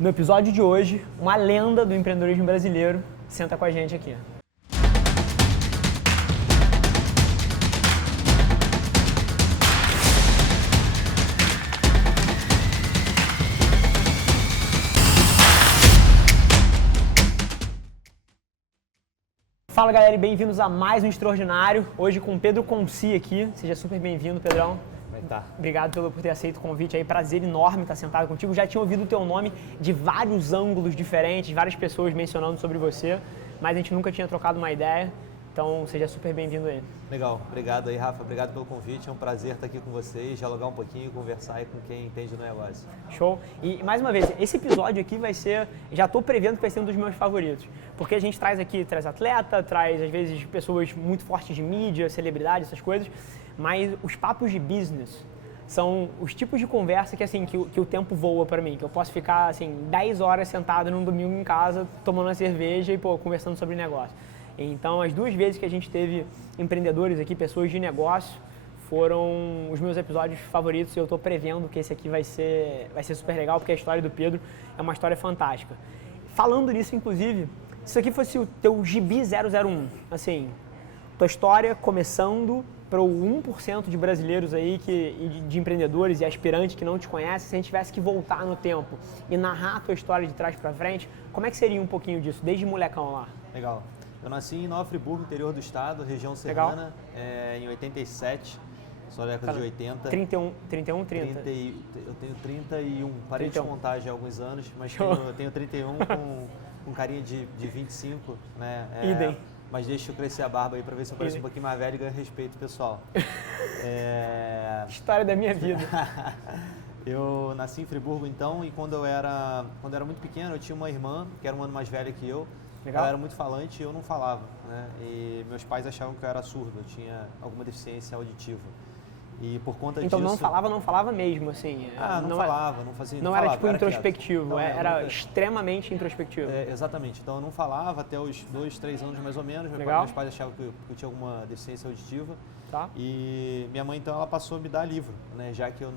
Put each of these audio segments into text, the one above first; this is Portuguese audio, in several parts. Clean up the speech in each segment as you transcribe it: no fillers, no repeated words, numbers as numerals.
No episódio de hoje, uma lenda do empreendedorismo brasileiro senta com a gente aqui. Fala galera e bem-vindos a mais um Extraordinário, hoje com o Pedro Conci aqui, seja super bem-vindo, Pedrão. Obrigado por ter aceito o convite aí, prazer enorme estar sentado contigo. Já tinha ouvido o teu nome de vários ângulos diferentes, várias pessoas mencionando sobre você, mas a gente nunca tinha trocado uma ideia, então seja super bem-vindo aí. Legal, obrigado aí Rafa, obrigado pelo convite, é um prazer estar aqui com vocês, dialogar um pouquinho, conversar aí com quem entende do negócio. Show! E mais uma vez, esse episódio aqui vai ser, já estou prevendo que vai ser um dos meus favoritos, porque a gente traz atleta, traz às vezes pessoas muito fortes de mídia, celebridades, essas coisas, mas os papos de business são os tipos de conversa que, assim, que o tempo voa para mim, que eu posso ficar assim, 10 horas sentado num domingo em casa, tomando uma cerveja e conversando sobre negócio. Então, as duas vezes que a gente teve empreendedores aqui, pessoas de negócio, foram os meus episódios favoritos e eu estou prevendo que esse aqui vai ser super legal, porque a história do Pedro é uma história fantástica. Falando nisso, inclusive, se isso aqui fosse o teu Gibi 001, assim, tua história começando para o 1% de brasileiros aí, de empreendedores e aspirantes que não te conhecem, se a gente tivesse que voltar no tempo e narrar a tua história de trás para frente, como é que seria um pouquinho disso, desde molecão lá? Legal. Eu nasci em Nova Friburgo, interior do estado, região serrana, em 87, sou da década de 80. 31, 30? Eu tenho 31, parei 31. de contar já há alguns anos, mas tenho 31 com carinha de 25, né? Idem. Mas deixa eu crescer a barba aí pra ver se eu pareço um pouquinho mais velho e ganho respeito pessoal. História da minha vida. Eu nasci em Friburgo então, e quando eu era muito pequeno, eu tinha uma irmã que era um ano mais velha que eu. Legal. Ela era muito falante e eu não falava, né? E meus pais achavam que eu era surdo, eu tinha alguma deficiência auditiva. E por conta então disso... Então não falava mesmo, assim? não falava, não fazia... Não falava, era tipo introspectivo, não, era extremamente introspectivo. Exatamente, então eu não falava até os 2, 3 anos mais ou menos. Meus pais achavam que eu tinha alguma deficiência auditiva. Tá. E minha mãe então ela passou a me dar livro, né? Já que eu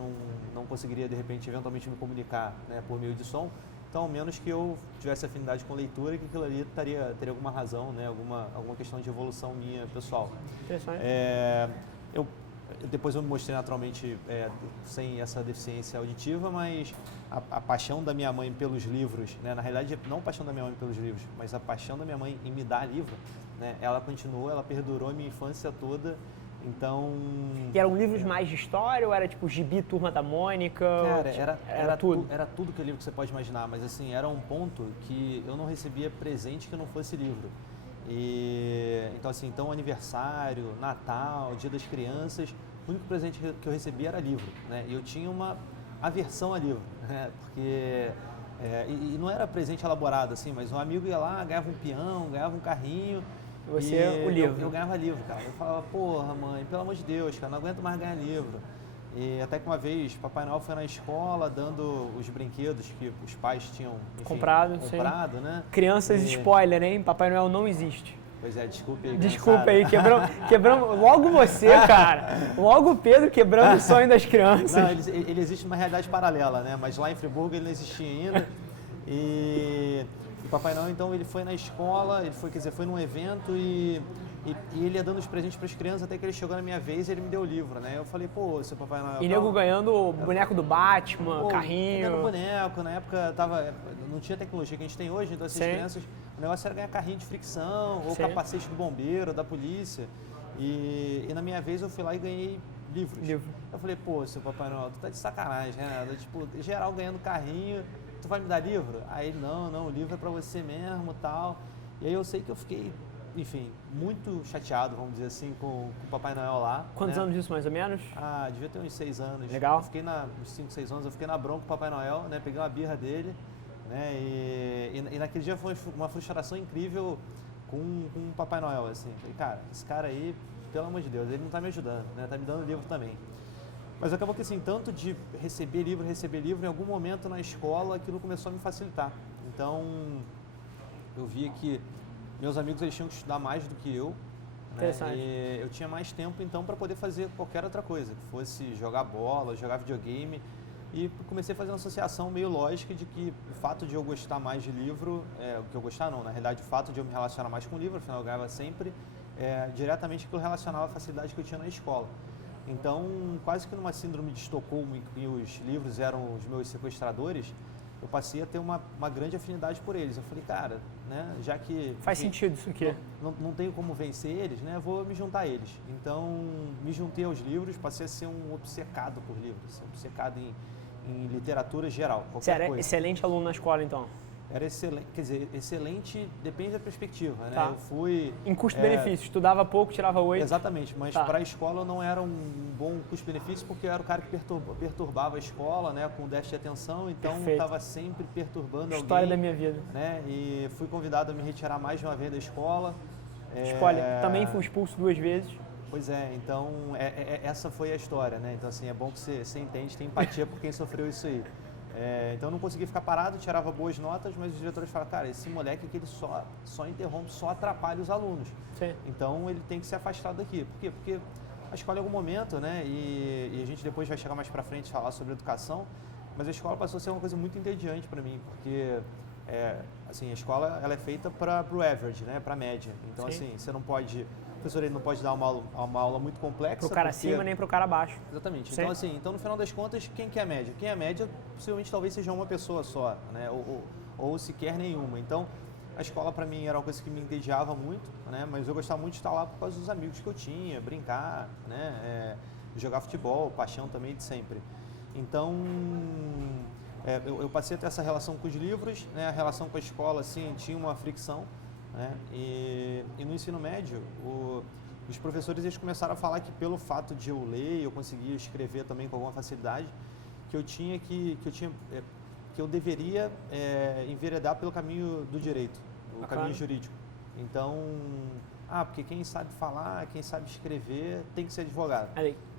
não conseguiria de repente eventualmente me comunicar, né, por meio de som. Então, ao menos que eu tivesse afinidade com leitura, que aquilo ali teria alguma razão, né? Alguma questão de evolução minha pessoal. Interessante. Depois eu me mostrei naturalmente sem essa deficiência auditiva, mas a paixão da minha mãe pelos livros, né? Na realidade, não a paixão da minha mãe pelos livros, mas a paixão da minha mãe em me dar livro, né? Ela continuou, ela perdurou a minha infância toda. Então... E eram livros mais de história ou era tipo Gibi, Turma da Mônica? Cara, era tudo. Era tudo que livro que você pode imaginar, mas assim, era um ponto que eu não recebia presente que não fosse livro. Então assim, aniversário, Natal, Dia das Crianças, o único presente que eu recebia era livro, né? E eu tinha uma aversão a livro, né? Porque... e não era presente elaborado assim, mas um amigo ia lá, ganhava um peão, ganhava um carrinho. O livro. Eu ganhava livro, cara. Eu falava, porra, mãe, pelo amor de Deus, cara, não aguento mais ganhar livro. E até que uma vez, Papai Noel foi na escola dando os brinquedos que os pais tinham comprado, né? Crianças, spoiler, hein? Papai Noel não existe. Pois é, desculpe aí. Desculpa aí, quebramos logo você, cara. Logo o Pedro quebrando o sonho das crianças. Não, ele existe numa realidade paralela, né? Mas lá em Friburgo ele não existia ainda. E Papai Noel, então, ele foi na escola, foi num evento e ele ia dando os presentes para as crianças até que ele chegou na minha vez e ele me deu o livro, né? Eu falei, pô, seu Papai Noel... E nego ganhando o boneco do Batman, carrinho... Ganhando boneco, na época não tinha a tecnologia que a gente tem hoje, então essas crianças, o negócio era ganhar carrinho de fricção, ou capacete do bombeiro, da polícia. E na minha vez eu fui lá e ganhei livros. Eu falei, pô, seu Papai Noel, tu tá de sacanagem, né? Tipo, geral ganhando carrinho... Tu vai me dar livro? Aí ele, não, o livro é pra você mesmo, tal. E aí eu sei que eu fiquei, enfim, muito chateado, vamos dizer assim, com o Papai Noel lá. Quantos anos disso, mais ou menos? Devia ter uns 6 anos. Legal. Eu fiquei uns 5, 6 anos, eu fiquei na bronca com o Papai Noel, né? Peguei uma birra dele, né? E naquele dia foi uma frustração incrível com o Papai Noel, assim. Falei, cara, esse cara aí, pelo amor de Deus, ele não tá me ajudando, né? Tá me dando livro também. Mas acabou que assim, tanto de receber livro, em algum momento na escola aquilo começou a me facilitar. Então, eu via que meus amigos eles tinham que estudar mais do que eu. Interessante. Né? E eu tinha mais tempo então para poder fazer qualquer outra coisa, que fosse jogar bola, jogar videogame. E comecei a fazer uma associação meio lógica de que o fato de eu gostar mais de livro, o que eu gostar não, na realidade o fato de eu me relacionar mais com o livro, afinal eu ganhava sempre, diretamente aquilo relacionava à facilidade que eu tinha na escola. Então, quase que numa síndrome de Estocolmo, em que os livros eram os meus sequestradores, eu passei a ter uma grande afinidade por eles. Eu falei, cara, né, já que... Faz sentido isso aqui. Não tenho como vencer eles, né, eu vou me juntar a eles. Então, me juntei aos livros, passei a ser um obcecado por livros, obcecado em literatura geral, qualquer Você era coisa. excelente aluno na escola, então? Era excelente, quer dizer, excelente depende da perspectiva, né? Tá. Eu fui... Em custo-benefício, estudava pouco, tirava 8. Exatamente, mas para a escola eu não era um bom custo-benefício porque eu era o cara que perturbava a escola, né, com déficit de atenção, então estava sempre perturbando História alguém. da minha vida. Né? E fui convidado a me retirar mais de uma vez da escola. Spoiler, também fui expulso 2 vezes. Pois é, então essa foi a história, né? Então assim, é bom que você entende, tem empatia por quem sofreu isso aí. Então eu não conseguia ficar parado, tirava boas notas, mas os diretores falaram, cara, esse moleque aqui ele só interrompe, só atrapalha os alunos. Sim. Então ele tem que ser afastado daqui. Por quê? Porque a escola em algum momento, né, e a gente depois vai chegar mais pra frente e falar sobre educação, mas a escola passou a ser uma coisa muito entediante para mim, porque assim, a escola ela é feita para o average, né, para a média. Então Sim. assim, você não pode... O professor ele não pode dar uma aula muito complexa. Pro cara acima nem pro cara abaixo. Exatamente. Sim. Então, assim, no final das contas, quem que é a média? Quem é a média, possivelmente, talvez seja uma pessoa só, né? Ou sequer nenhuma. Então, a escola, para mim, era uma coisa que me entediava muito, né? Mas eu gostava muito de estar lá por causa dos amigos que eu tinha, brincar, né? Jogar futebol, paixão também de sempre. Então, eu passei a ter essa relação com os livros, né? A relação com a escola, assim, tinha uma fricção. Né? E no ensino médio, os professores eles começaram a falar que pelo fato de eu ler, eu conseguia escrever também com alguma facilidade, que eu deveria enveredar pelo caminho do direito, o caminho jurídico. Então, porque quem sabe falar, quem sabe escrever, tem que ser advogado.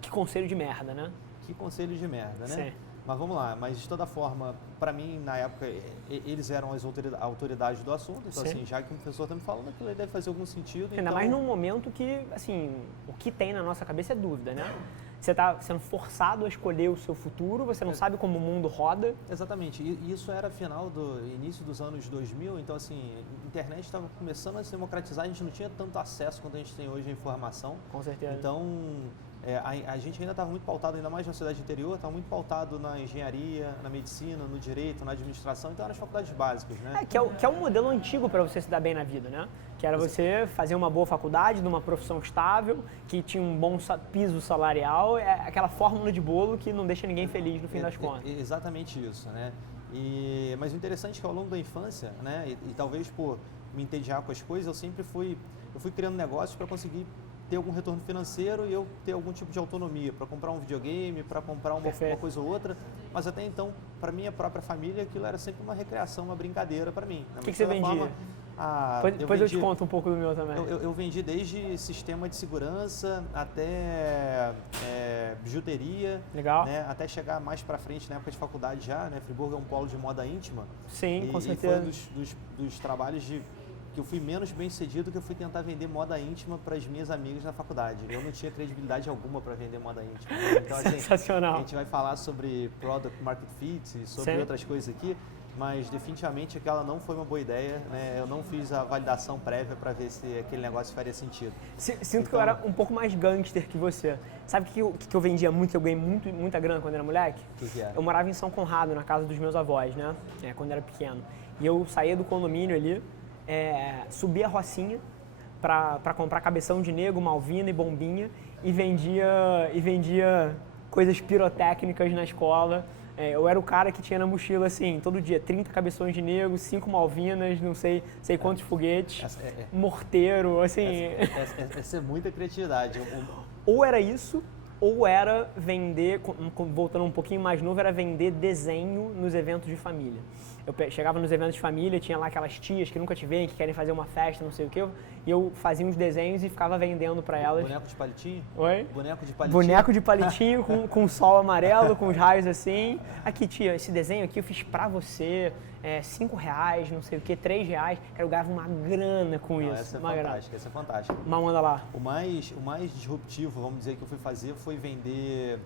Que conselho de merda, né? Que conselho de merda, né? Sim. Mas vamos lá, mas de toda forma, para mim, na época, eles eram as autoridades do assunto, então Sim. assim, já que o professor está me falando, aquilo aí deve fazer algum sentido. Ainda mais num momento que, assim, o que tem na nossa cabeça é dúvida, né? Você está sendo forçado a escolher o seu futuro, você não sabe como o mundo roda. Exatamente, e isso era início dos anos 2000, então assim, a internet estava começando a se democratizar, a gente não tinha tanto acesso quanto a gente tem hoje à informação. Com certeza. Então, a gente ainda estava muito pautado, ainda mais na cidade interior, estava muito pautado na engenharia, na medicina, no direito, na administração, então eram as faculdades básicas, né? Que é um modelo antigo para você se dar bem na vida, né? Que era você fazer uma boa faculdade, numa profissão estável, que tinha um bom piso salarial, aquela fórmula de bolo que não deixa ninguém feliz no fim das contas. Exatamente isso, né? Mas o interessante é que ao longo da infância, né, e talvez por me entediar com as coisas, eu fui criando negócios para conseguir ter algum retorno financeiro e eu ter algum tipo de autonomia para comprar um videogame, para comprar uma coisa ou outra, mas até então, para minha própria família, aquilo era sempre uma recreação, uma brincadeira para mim. O que você vendia? Depois eu te conto um pouco do meu também. Eu vendi desde sistema de segurança até bijuteria. Legal. Né, até chegar mais para frente na época de faculdade já, né? Friburgo é um polo de moda íntima. Sim, com certeza. E foi dos trabalhos que eu fui menos bem sucedido, que eu fui tentar vender moda íntima para as minhas amigas na faculdade. Eu não tinha credibilidade alguma para vender moda íntima. Então, assim, sensacional. A gente vai falar sobre Product Market Fit e sobre outras coisas aqui, mas definitivamente aquela não foi uma boa ideia, né? Eu não fiz a validação prévia para ver se aquele negócio faria sentido. Sinto que eu era um pouco mais gangster que você. Sabe o que eu vendia muito, que eu ganhei muita grana quando era moleque? O que era? Eu morava em São Conrado, na casa dos meus avós, né? Quando eu era pequeno. E eu saía do condomínio ali, subia a Rocinha para comprar cabeção de nego, malvina e bombinha e vendia coisas pirotécnicas na escola. Eu era o cara que tinha na mochila, assim, todo dia 30 cabeções de nego, 5 malvinas, não sei quantos foguetes, morteiro, assim... Essa é muita criatividade. Ou era isso, ou era vender, voltando um pouquinho mais novo, era vender desenho nos eventos de família. Eu chegava nos eventos de família, tinha lá aquelas tias que nunca te veem, que querem fazer uma festa, não sei o quê, e eu fazia uns desenhos e ficava vendendo para elas. Boneco de palitinho? Oi? Boneco de palitinho? Boneco de palitinho com sol amarelo, com os raios assim. Aqui, tia, esse desenho aqui eu fiz pra você, R$5, não sei o quê, R$3. Cara, eu ganhava uma grana com isso. Essa é fantástica. Mas manda lá. O mais disruptivo, vamos dizer, que eu fui fazer foi vender,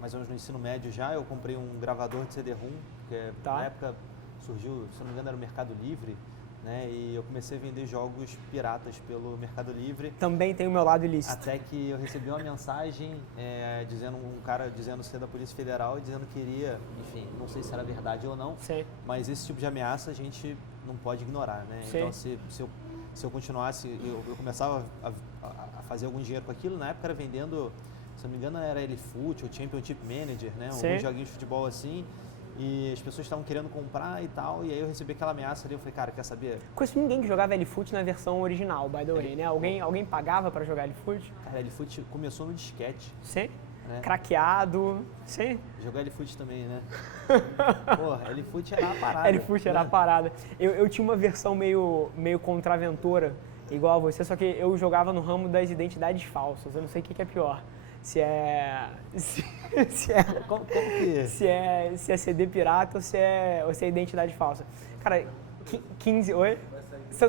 mais ou menos no ensino médio já, eu comprei um gravador de CD-ROM, que na época surgiu, se não me engano, era o Mercado Livre, né? E eu comecei a vender jogos piratas pelo Mercado Livre. Também tem o meu lado ilícito. Até que eu recebi uma mensagem um cara dizendo ser da Polícia Federal e dizendo que iria, enfim, não sei se era verdade ou não, Sim. mas esse tipo de ameaça a gente não pode ignorar, né? Sim. Então se eu continuasse, eu começava a fazer algum dinheiro com aquilo, na época era vendendo, se não me engano era LFoot ou Championship Manager, né? Alguns joguinhos de futebol assim. E as pessoas estavam querendo comprar e tal, e aí eu recebi aquela ameaça ali, eu falei, cara, quer saber? Conheço ninguém que jogava LFoot na versão original, by the way, né? Alguém pagava pra jogar LFoot? Cara, LFoot começou no disquete. Sim. Né? Craqueado, sim. Jogar LFoot também, né? Porra, LFoot era a parada. LFoot era a parada. Eu tinha uma versão meio contraventora, igual a você, só que eu jogava no ramo das identidades falsas. Eu não sei o que é pior. Se é CD pirata ou se é identidade falsa. Cara, 15... Oi?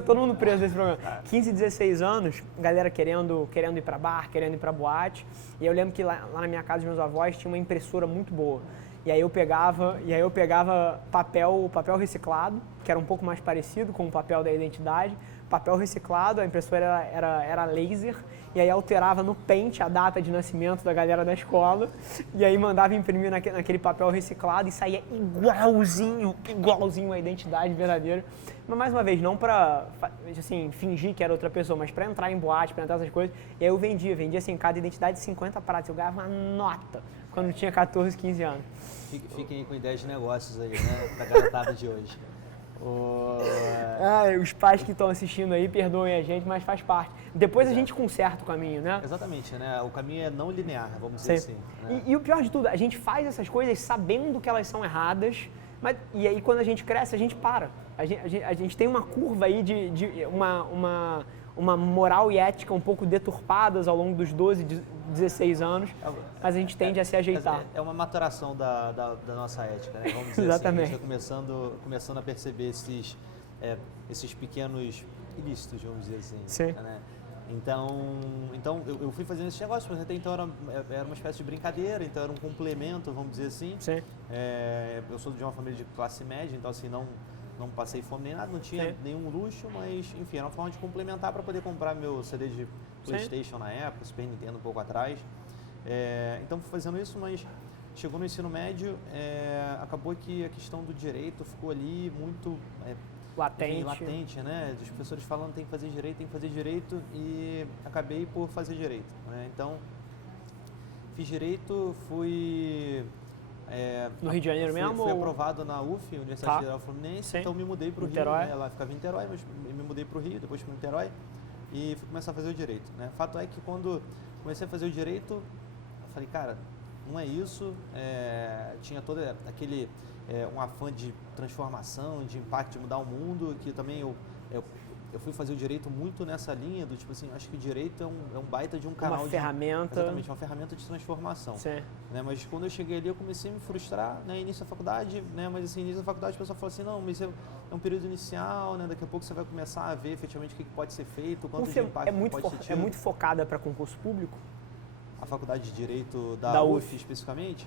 Todo mundo preso nesse programa. 15, 16 anos, galera querendo ir pra bar, querendo ir pra boate. E eu lembro que lá na minha casa, os meus avós tinham uma impressora muito boa. E aí eu pegava papel reciclado, que era um pouco mais parecido com o papel da identidade. Papel reciclado, a impressora era laser. E aí alterava no Paint a data de nascimento da galera da escola, e aí mandava imprimir naquele papel reciclado e saía igualzinho a identidade verdadeira. Mas mais uma vez, não pra assim, fingir que era outra pessoa, mas pra entrar em boate, pra entrar essas coisas. E aí eu vendia assim, cada identidade 50 pratas, eu ganhava uma nota quando tinha 14, 15 anos. Fiquem aí com ideias de negócios aí, né, pra garotada de hoje. Os pais que estão assistindo aí, perdoem a gente, mas faz parte. Depois a gente conserta o caminho, né? Exatamente, né? O caminho é não linear, vamos dizer assim. Né? E o pior de tudo, a gente faz essas coisas sabendo que elas são erradas, e aí quando a gente cresce, a gente para. A gente tem uma curva aí de uma moral e ética um pouco deturpadas ao longo dos 12, 16 anos, mas a gente tende a se ajeitar. É uma maturação da nossa ética, né? Vamos dizer Exatamente. assim, a gente está começando a perceber esses pequenos ilícitos, vamos dizer assim. Sim. Né? Então eu fui fazendo esse negócio, mas até então era uma espécie de brincadeira, então era um complemento, vamos dizer assim. Sim. Eu sou de uma família de classe média, então assim, não passei fome nem nada, não tinha nenhum luxo, mas enfim, era uma forma de complementar para poder comprar meu CD de PlayStation na época, Super Nintendo um pouco atrás. Então fui fazendo isso, mas chegou no ensino médio, acabou que a questão do direito ficou ali muito latente, né? Os professores falando tem que fazer direito e acabei por fazer direito, né? Então fiz direito, fui no Rio de Janeiro mesmo? Fui aprovado na UF, Universidade Federal Fluminense, então me mudei para o Rio, né? Lá ficava em Niterói, mas me mudei para o Rio, depois para Niterói e fui começar a fazer o direito, né? Fato é que quando comecei a fazer o direito, eu falei, cara, não é isso, tinha todo aquele um afã de transformação, de impacto, de mudar o mundo, que também eu fui fazer o direito muito nessa linha do tipo assim, acho que o direito é um baita de um canal uma ferramenta. Exatamente, uma ferramenta de transformação. Sim. Né? Mas quando eu cheguei ali, eu comecei a me frustrar, né? Início da faculdade, né? Mas assim, início da faculdade, o pessoal falou assim, não, mas é um período inicial, né? Daqui a pouco você vai começar a ver efetivamente o que pode ser feito, quanto de impacto pode ser tido. É muito focada para concurso público? A faculdade de Direito da UF especificamente?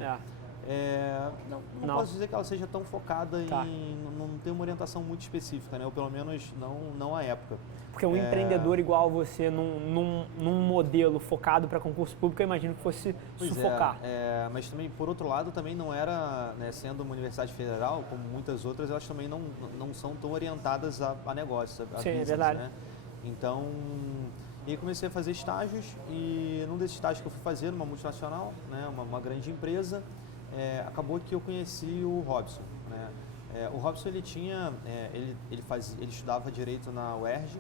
Não posso dizer que ela seja tão focada em não ter uma orientação muito específica, né? Ou pelo menos não à época. Porque um empreendedor igual você, num modelo focado para concurso público, eu imagino que fosse sufocar. Mas também, por outro lado, também não era, né, sendo uma universidade federal, como muitas outras, elas também não são tão orientadas a negócios, a Sim, business, é verdade. Né? Então, e aí comecei a fazer estágios e num desses estágios que eu fui fazer, numa multinacional, né, uma grande empresa, acabou que eu conheci o Robson. Né? O Robson ele estudava direito na UERJ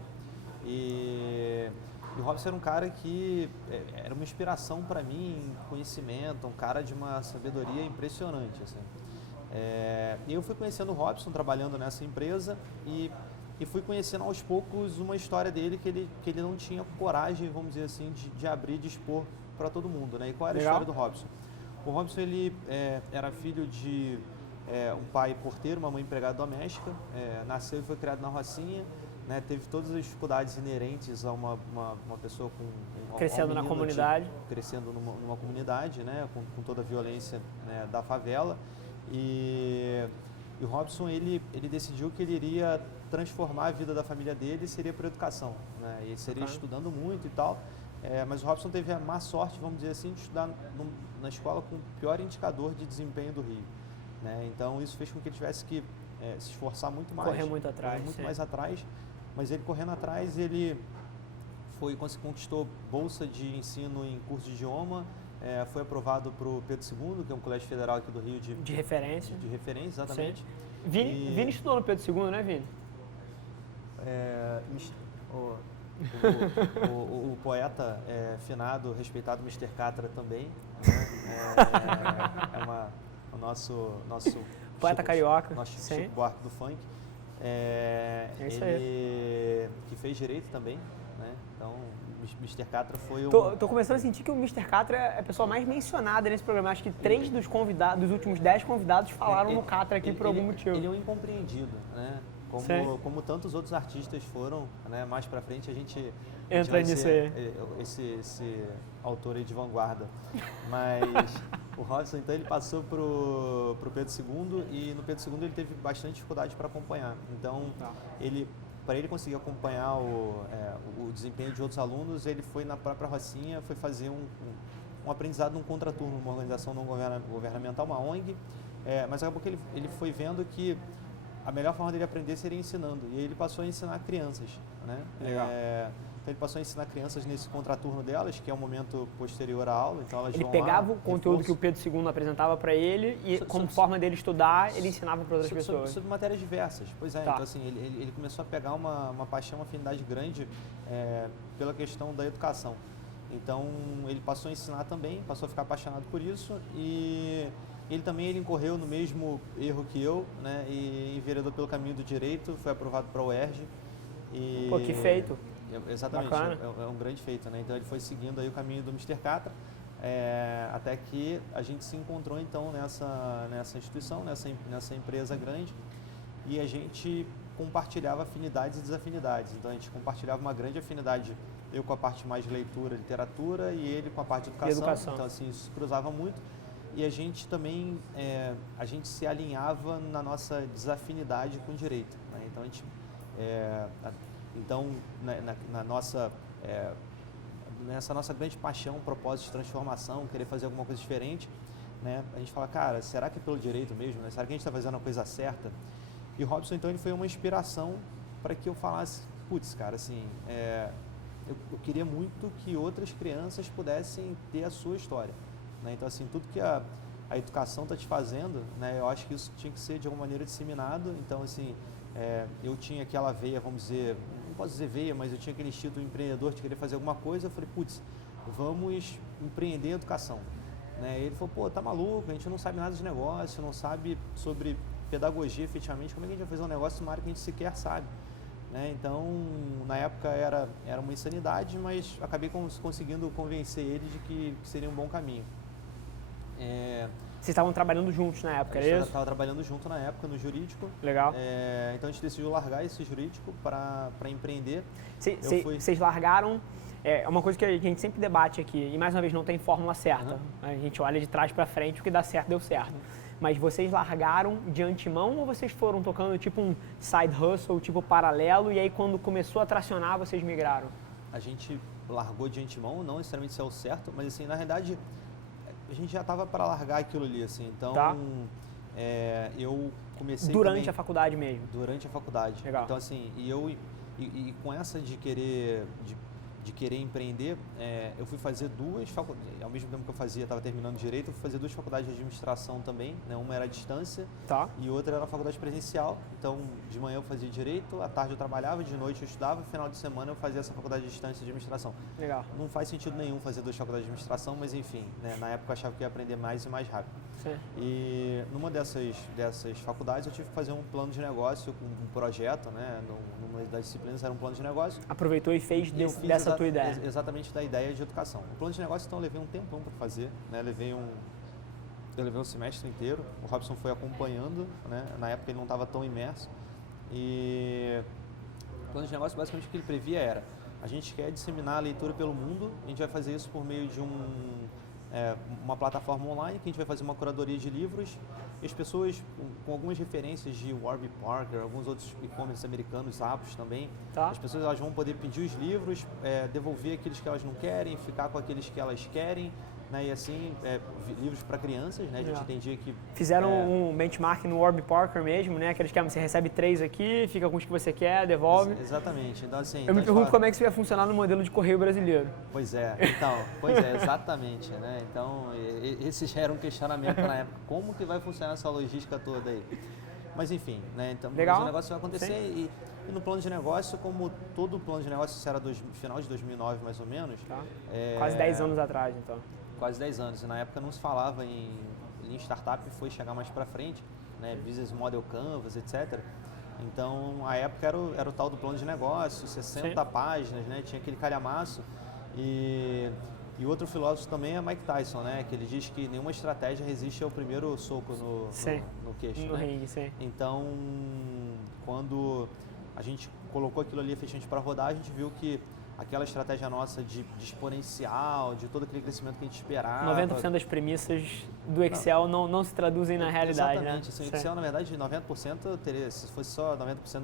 e o Robson era um cara que era uma inspiração para mim, conhecimento, um cara de uma sabedoria impressionante. Assim. E eu fui conhecendo o Robson trabalhando nessa empresa e fui conhecendo aos poucos uma história dele que ele não tinha coragem, vamos dizer assim, de abrir, de expor para todo mundo. Né? E qual era a história do Robson? O Robson ele era filho de um pai porteiro, uma mãe empregada doméstica, nasceu e foi criado na Rocinha né, teve todas as dificuldades inerentes a uma pessoa crescendo na comunidade. Crescendo numa comunidade, né, com toda a violência, né, da favela. E o Robson, ele decidiu que ele iria transformar a vida da família dele, seria por educação, né, e ele seria estudando muito e tal. Mas o Robson teve a má sorte, vamos dizer assim, de estudar na escola com o pior indicador de desempenho do Rio, né? Então isso fez com que ele tivesse que se esforçar muito mais. Correr muito atrás. Muito mais atrás. Mas ele correndo atrás, ele conquistou bolsa de ensino em curso de idioma, foi aprovado para o Pedro II, que é um colégio federal aqui do Rio de referência. De referência, exatamente. Vini estudou no Pedro II, né, Vini? O poeta finado, respeitado Mr. Catra também, né? O nosso poeta carioca, nosso Chico Buarque do funk, isso ele aí. Que fez direito também, né? Então Mr. Catra foi Tô começando a sentir que o Mr. Catra é a pessoa mais mencionada nesse programa. Acho que 3 dos últimos 10 convidados falaram no Catra aqui por algum motivo. Ele é um incompreendido, né? Como tantos outros artistas foram, né? Mais pra frente a gente entra nisso aí. Esse autor aí de vanguarda. Mas o Robson, então, ele passou pro Pedro II e no Pedro II ele teve bastante dificuldade para acompanhar. Então, para ele conseguir acompanhar o desempenho de outros alunos, ele foi na própria Rocinha, foi fazer um aprendizado num contraturno, uma organização não governamental, uma ONG, mas acabou que ele foi vendo que a melhor forma dele aprender seria ensinando, e ele passou a ensinar crianças, né? Legal. Então ele passou a ensinar crianças nesse contraturno delas, que é o momento posterior à aula, então elas ele vão pegava lá, o conteúdo que o Pedro II apresentava para ele e como forma dele estudar, ele ensinava para outras pessoas. Sobre matérias diversas, pois é. Tá. Então assim, ele começou a pegar uma paixão, uma afinidade grande pela questão da educação. Então ele passou a ensinar também, passou a ficar apaixonado por isso e ele incorreu no mesmo erro que eu, né, e enveredou pelo caminho do direito, foi aprovado para a UERJ. Pô, que feito. Exatamente, é um grande feito, né? Então ele foi seguindo aí o caminho do Mr. Catra, até que a gente se encontrou então nessa instituição, nessa empresa grande, e a gente compartilhava afinidades e desafinidades. Então a gente compartilhava uma grande afinidade, eu com a parte mais de leitura, literatura, e ele com a parte de educação. Então assim, isso se cruzava muito. E a gente também, a gente se alinhava na nossa desafinidade com o direito, né? Então a gente, nessa nossa grande paixão, propósito de transformação, querer fazer alguma coisa diferente, né? A gente fala, cara, será que é pelo direito mesmo, né? Será que a gente está fazendo a coisa certa? E o Robson, então, ele foi uma inspiração para que eu falasse, putz, cara, assim, eu queria muito que outras crianças pudessem ter a sua história, né? Então, assim, tudo que a educação está te fazendo, né? Eu acho que isso tinha que ser de alguma maneira disseminado. Então, assim, eu tinha aquela veia, vamos dizer, não posso dizer veia, mas eu tinha aquele instinto empreendedor de querer fazer alguma coisa. Eu falei, putz, vamos empreender em educação, né? E ele falou, pô, tá maluco, a gente não sabe nada de negócio, não sabe sobre pedagogia efetivamente, como é que a gente vai fazer um negócio numa área que a gente sequer sabe, né? Então, na época era uma insanidade, mas acabei conseguindo convencer ele de que seria um bom caminho. Vocês estavam trabalhando juntos na época, é isso? A gente estava trabalhando junto na época no jurídico. Legal. Então a gente decidiu largar esse jurídico para empreender. Vocês largaram, é uma coisa que a gente sempre debate aqui, e mais uma vez não tem fórmula certa. A gente olha de trás para frente, o que dá certo, deu certo. Mas vocês largaram de antemão ou vocês foram tocando tipo um side hustle, tipo paralelo, e aí quando começou a tracionar, vocês migraram? A gente largou de antemão, não necessariamente isso é o certo, mas assim, na realidade, a gente já estava para largar aquilo ali, assim, então eu comecei durante também, a faculdade mesmo? Durante a faculdade. Legal. Então assim, e com essa de querer empreender, eu fui fazer 2 faculdades, ao mesmo tempo que eu estava terminando Direito, eu fui fazer 2 faculdades de Administração também, né? Uma era à distância e outra era a faculdade presencial. Então, de manhã eu fazia Direito, à tarde eu trabalhava, de noite eu estudava, no final de semana eu fazia essa faculdade de distância de Administração. Legal. Não faz sentido nenhum fazer 2 faculdades de Administração, mas enfim, né? Na época eu achava que ia aprender mais e mais rápido. Sim. E numa dessas faculdades eu tive que fazer um plano de negócio, um projeto, né? Numa das disciplinas era um plano de negócio. Aproveitou e fez dessa tua ideia. Exatamente da ideia de educação. O plano de negócio, então, eu levei um tempão para fazer, né? Eu levei um semestre inteiro. O Robson foi acompanhando, né? Na época ele não estava tão imerso. E O plano de negócio, basicamente, o que ele previa era, a gente quer disseminar a leitura pelo mundo, a gente vai fazer isso por meio de uma plataforma online, que a gente vai fazer uma curadoria de livros, e as pessoas, com algumas referências de Warby Parker, alguns outros e-commerce americanos, Zappos também, as pessoas elas vão poder pedir os livros, devolver aqueles que elas não querem, ficar com aqueles que elas querem, né? E assim, livros para crianças, né? A gente entendia que... Fizeram um benchmark no Warby Parker mesmo, né? Aqueles que você recebe 3 aqui, fica com os que você quer, devolve. Exatamente. Então, assim, eu me pergunto como é que isso ia funcionar no modelo de correio brasileiro. Pois é, exatamente, né? Então, esse já era um questionamento na época. Como que vai funcionar essa logística toda aí? Mas enfim, né? Então, legal. O negócio vai acontecer e no plano de negócio, como todo plano de negócio, isso era final de 2009 mais ou menos. Quase 10 anos atrás, então. Quase 10 anos. E na época não se falava em startup, foi chegar mais para frente, né? Business Model Canvas, etc. Então, a época era o tal do plano de negócio, 60 páginas, né? Tinha aquele calhamaço. E outro filósofo também é Mike Tyson, né? Que ele diz que nenhuma estratégia resiste ao primeiro soco no queixo. No ringue, sim. Então, quando a gente colocou aquilo ali efetivamente para rodar, a gente viu que aquela estratégia nossa de exponencial, de todo aquele crescimento que a gente esperava. 90% das premissas do Excel não se traduzem na realidade, exatamente, né? Assim, o Excel, na verdade, 90% se fosse só 90%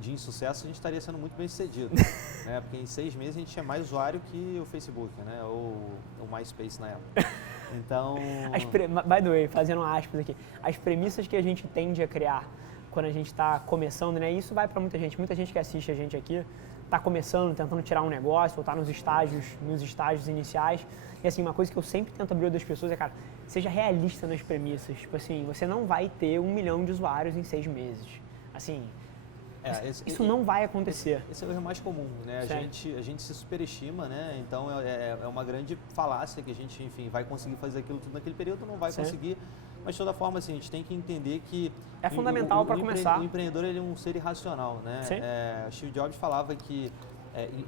de insucesso, a gente estaria sendo muito bem sucedido. Né? Porque em 6 meses a gente tinha mais usuário que o Facebook, né? Ou o MySpace na época. Então... By the way, fazendo aspas aqui, as premissas que a gente tende a criar quando a gente está começando, né? Isso vai para muita gente que assiste a gente aqui, está começando, tentando tirar um negócio, ou está nos estágios iniciais. E assim, uma coisa que eu sempre tento abrir das pessoas é, cara, seja realista nas premissas. Tipo assim, você não vai ter 1 milhão de usuários em 6 meses. Assim, isso não vai acontecer. Esse é o erro mais comum, né? A gente se superestima, né? Então é uma grande falácia que a gente, enfim, vai conseguir fazer aquilo tudo naquele período, não vai conseguir. Mas de toda forma, assim, a gente tem que entender que... É fundamental para começar. O empreendedor, ele é um ser irracional, né? Steve Jobs falava que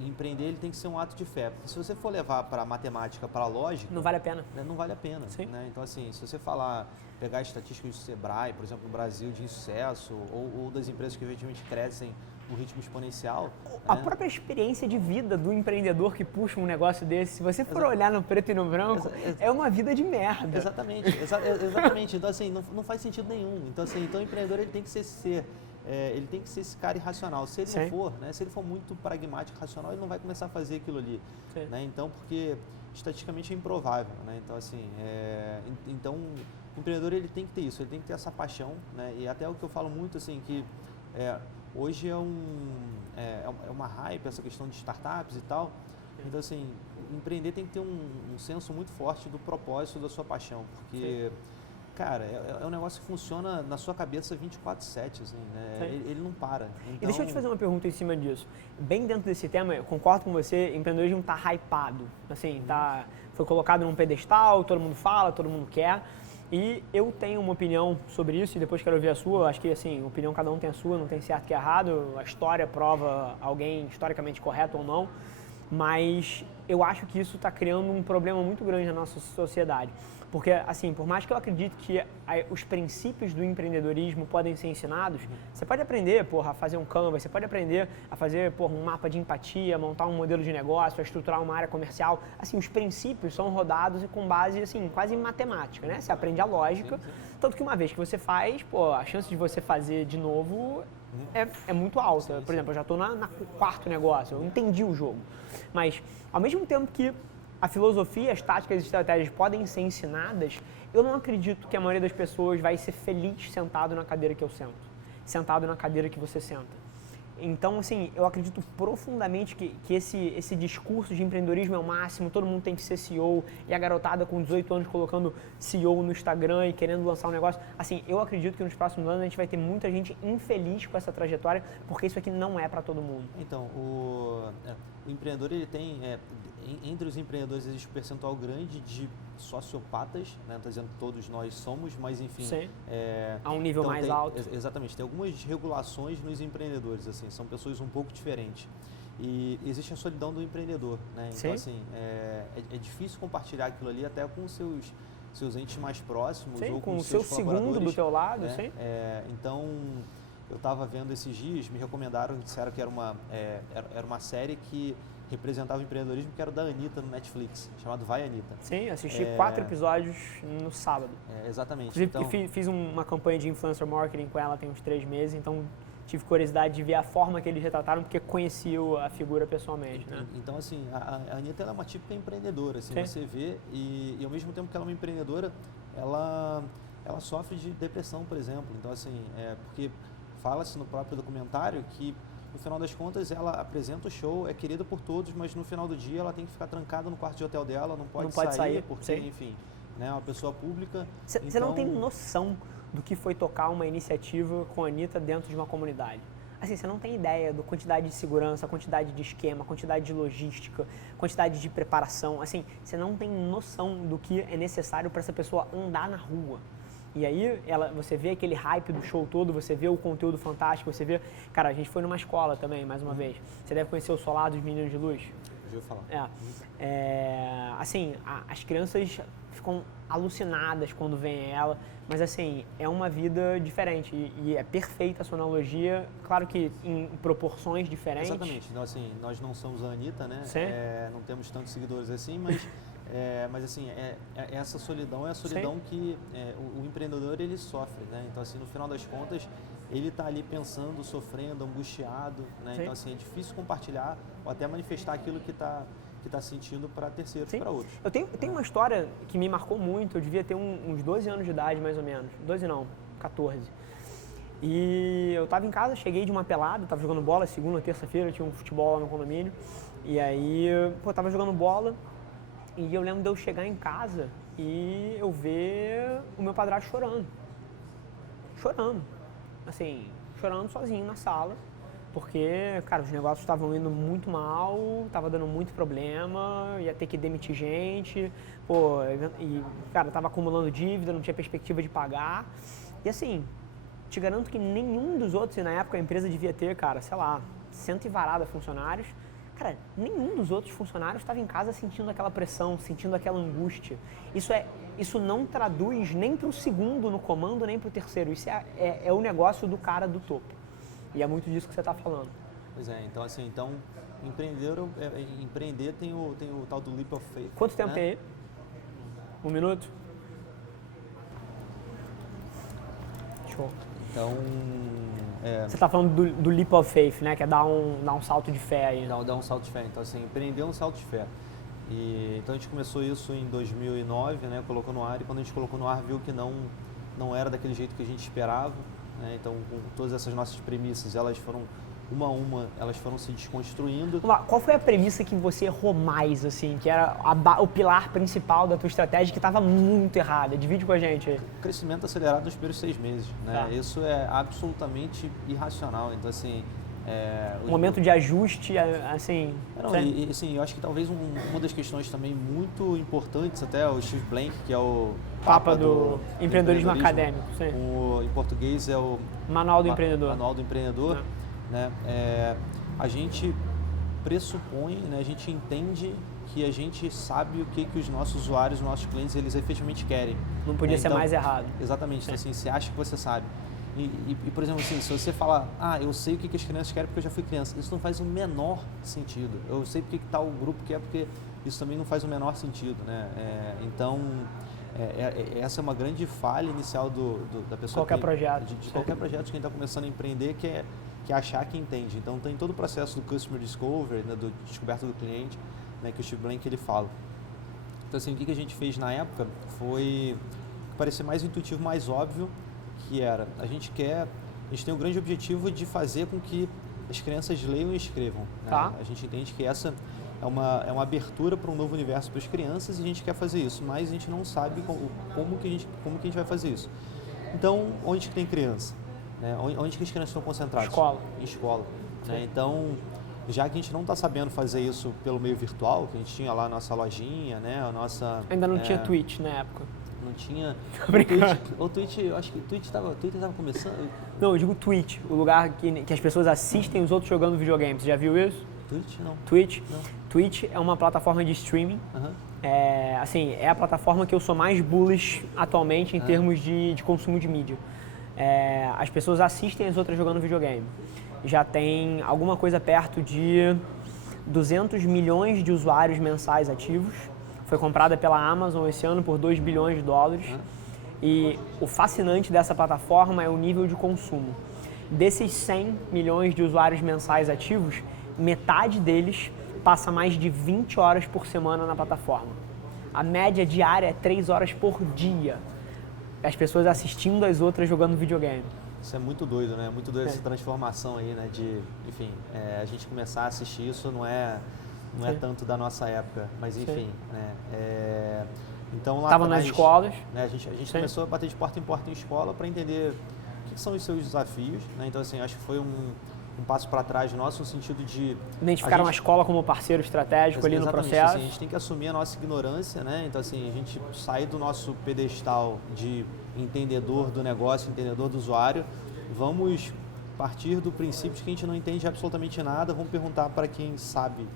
empreender ele tem que ser um ato de fé. Porque se você for levar para a matemática, para a lógica... Não vale a pena. Né, não vale a pena. Né? Então, assim, se você pegar estatísticas do Sebrae, por exemplo, no Brasil, de insucesso, ou das empresas que efetivamente crescem no ritmo exponencial... A própria experiência de vida do empreendedor que puxa um negócio desse, se você for olhar no preto e no branco, é uma vida de merda. Exatamente. Então, assim, não faz sentido nenhum. Então, assim, o empreendedor ele tem que ser esse cara irracional. Se ele não for, né, se ele for muito pragmático, racional, ele não vai começar a fazer aquilo ali. Né? Então, porque estatisticamente é improvável. Né? Então, assim, então, o empreendedor ele tem que ter isso, ele tem que ter essa paixão. Né? E até o que eu falo muito, assim, que hoje é uma hype essa questão de startups e tal. Então, assim, empreender tem que ter um senso muito forte do propósito da sua paixão, porque, cara, é um negócio que funciona na sua cabeça 24/7, assim, né? Ele não para. Então... E deixa eu te fazer uma pergunta em cima disso. Bem dentro desse tema, eu concordo com você, empreendedorismo está hypado, assim, foi colocado num pedestal, todo mundo fala, todo mundo quer. E eu tenho uma opinião sobre isso e depois quero ouvir a sua. Acho que, assim, opinião cada um tem a sua, não tem certo que errado. A história prova alguém historicamente correto ou não. Mas eu acho que isso está criando um problema muito grande na nossa sociedade. Porque, assim, por mais que eu acredite que os princípios do empreendedorismo podem ser ensinados, você pode aprender, a fazer um Canvas, você pode aprender a fazer, um mapa de empatia, montar um modelo de negócio, a estruturar uma área comercial. Assim, os princípios são rodados e com base, assim, quase em matemática, né? Você aprende a lógica, tanto que uma vez que você faz, a chance de você fazer de novo é muito alta. Por exemplo, eu já estou no 4º negócio, eu entendi o jogo. Mas, ao mesmo tempo que a filosofia, as táticas e estratégias podem ser ensinadas, eu não acredito que a maioria das pessoas vai ser feliz sentado na cadeira que eu sento, sentado na cadeira que você senta. Então, assim, eu acredito profundamente que esse discurso de empreendedorismo é o máximo, todo mundo tem que ser CEO, e a garotada com 18 anos colocando CEO no Instagram e querendo lançar um negócio. Assim, eu acredito que nos próximos anos a gente vai ter muita gente infeliz com essa trajetória, porque isso aqui não é para todo mundo. Então, o empreendedor, ele tem... entre os empreendedores existe um percentual grande de sociopatas, né? Não estou dizendo que todos nós somos, mas enfim... Sim. A um nível mais alto. Exatamente. Tem algumas desregulações nos empreendedores, assim, são pessoas um pouco diferentes. E existe a solidão do empreendedor, né? Então, Sim. assim, é difícil compartilhar aquilo ali até com seus entes mais próximos. Sim, ou com os o seu seus colaboradores. segundo do teu lado, Né? sim. Então... eu estava vendo esses dias, me recomendaram, disseram que era uma série que representava o empreendedorismo, que era o da Anitta no Netflix, chamado Vai Anitta. Sim, assisti 4 episódios no sábado. Exatamente. Inclusive, Então, fiz uma campanha de influencer marketing com ela tem uns 3 meses, então tive curiosidade de ver a forma que eles retrataram, porque conheci a figura pessoalmente, né? Então, assim, a Anitta ela é uma típica empreendedora, assim, Sim. você vê, e ao mesmo tempo que ela é uma empreendedora, ela sofre de depressão, por exemplo. Então, assim, porque fala-se no próprio documentário que, no final das contas, ela apresenta o show, é querida por todos, mas no final do dia ela tem que ficar trancada no quarto de hotel dela, não pode sair, porque, sim. enfim, né, é uma pessoa pública. Você não tem noção do que foi tocar uma iniciativa com a Anitta dentro de uma comunidade. Assim, você não tem ideia da quantidade de segurança, quantidade de esquema, quantidade de logística, quantidade de preparação. Assim, você não tem noção do que é necessário para essa pessoa andar na rua. E aí, você vê aquele hype do show todo, você vê o conteúdo fantástico, você vê... Cara, a gente foi numa escola também, mais uma vez. Você deve conhecer o Solar dos Meninos de Luz. Já ouviu falar. Assim, as crianças ficam alucinadas quando veem ela, mas assim, é uma vida diferente e é perfeita a sua analogia, claro que em proporções diferentes. Exatamente. Então, assim, nós não somos a Anitta, né? Sim. Não temos tantos seguidores assim, mas assim, essa solidão é a solidão. Sim. Que o empreendedor ele sofre, né? Então, assim, no final das contas, ele está ali pensando, sofrendo, angustiado, né? Sim. Então, assim, é difícil compartilhar ou até manifestar aquilo que está sentindo para terceiros, para outros. Eu tenho uma história que me marcou muito, eu devia ter uns 12 anos de idade, mais ou menos. 12 não, 14. E eu estava em casa, cheguei de uma pelada, estava jogando bola, segunda, terça-feira, tinha um futebol lá no condomínio. E aí, estava jogando bola e eu lembro de eu chegar em casa e eu ver o meu padrasto chorando. Chorando. Assim, chorando sozinho na sala. Porque, cara, os negócios estavam indo muito mal, tava dando muito problema, ia ter que demitir gente, cara, tava acumulando dívida, não tinha perspectiva de pagar. E assim, te garanto que nenhum dos outros, e na época a empresa devia ter, cara, sei lá, 100 e varada funcionários, cara, nenhum dos outros funcionários estava em casa sentindo aquela pressão, sentindo aquela angústia. Isso não traduz nem para o segundo no comando, nem para o terceiro. Isso é o negócio do cara do topo. E é muito disso que você está falando. Pois é, então assim, empreender tem o tal do leap of faith. Quanto tempo tem aí? 1 minuto? Show. Então, você está falando do leap of faith, né? Que é dar um salto de fé aí. Dar um salto de fé. Então assim, empreender é um salto de fé. Então a gente começou isso em 2009, né? Colocou no ar e quando a gente colocou no ar viu que não era daquele jeito que a gente esperava. Então, com todas essas nossas premissas, elas foram, uma a uma, elas foram se desconstruindo. Qual foi a premissa que você errou mais, assim, que era o pilar principal da tua estratégia que estava muito errada? Divide com a gente aí. Crescimento acelerado nos primeiros 6 meses, né? Isso é absolutamente irracional. Então, assim... momento de ajuste, assim... Assim, eu acho que talvez uma das questões também muito importantes, até o Steve Blank, que é o Papa do empreendedorismo acadêmico. Sim. Em português é o... Manual do Empreendedor. Manual do Empreendedor. Né? A gente pressupõe, né? A gente entende que a gente sabe o que os nossos usuários, os nossos clientes, eles efetivamente querem. Não podia ser mais errado. Exatamente. Então, assim, você acha que você sabe. E, por exemplo, assim, se você falar, eu sei o que as crianças querem porque eu já fui criança, isso não faz o menor sentido. Eu sei porque tal grupo quer porque isso também não faz o menor sentido, né? Então, essa é uma grande falha inicial da pessoa. Qualquer projeto. De qualquer projeto de quem está começando a empreender, que é achar que entende. Então, tem todo o processo do Customer Discovery, né, do descoberta do cliente, né, que o Steve Blank ele fala. Então, assim, o que a gente fez na época foi parecer mais intuitivo, mais óbvio, que era, a gente tem o grande objetivo de fazer com que as crianças leiam e escrevam. Né? Tá. A gente entende que essa é uma abertura para um novo universo para as crianças e a gente quer fazer isso, mas a gente não sabe como que a gente vai fazer isso. Então, onde que tem criança? Né? Onde que as crianças estão concentradas? Escola. Em escola. Né? Então, já que a gente não está sabendo fazer isso pelo meio virtual, que a gente tinha lá a nossa lojinha, né? Ainda não tinha Twitch na época. Não tinha... O Twitch, eu acho que o Twitch estava começando... Não, eu digo Twitch, o lugar que as pessoas assistem os outros jogando videogame. Você já viu isso? Twitch, não. Twitch? Não. Twitch é uma plataforma de streaming. É a plataforma que eu sou mais bullish atualmente em termos de consumo de mídia. as pessoas assistem as outras jogando videogame. Já tem alguma coisa perto de 200 milhões de usuários mensais ativos. Foi comprada pela Amazon esse ano por 2 bilhões de dólares. E o fascinante dessa plataforma é o nível de consumo. Desses 100 milhões de usuários mensais ativos, metade deles passa mais de 20 horas por semana na plataforma. A média diária é 3 horas por dia. As pessoas assistindo as outras jogando videogame. Isso é muito doido, né? Muito doido essa transformação aí, né? De, enfim, a gente começar a assistir isso não é tanto da nossa época, mas enfim, né? Então lá estava nas escolas. Né? A gente começou a bater de porta em escola para entender o que são os seus desafios, né? Então assim, acho que foi um passo para trás nosso no sentido de identificar uma escola como parceiro estratégico ali no processo. Assim, a gente tem que assumir a nossa ignorância, né? Então assim, a gente sair do nosso pedestal de entendedor do negócio, entendedor do usuário, vamos partir do princípio de que a gente não entende absolutamente nada, vamos perguntar para quem sabe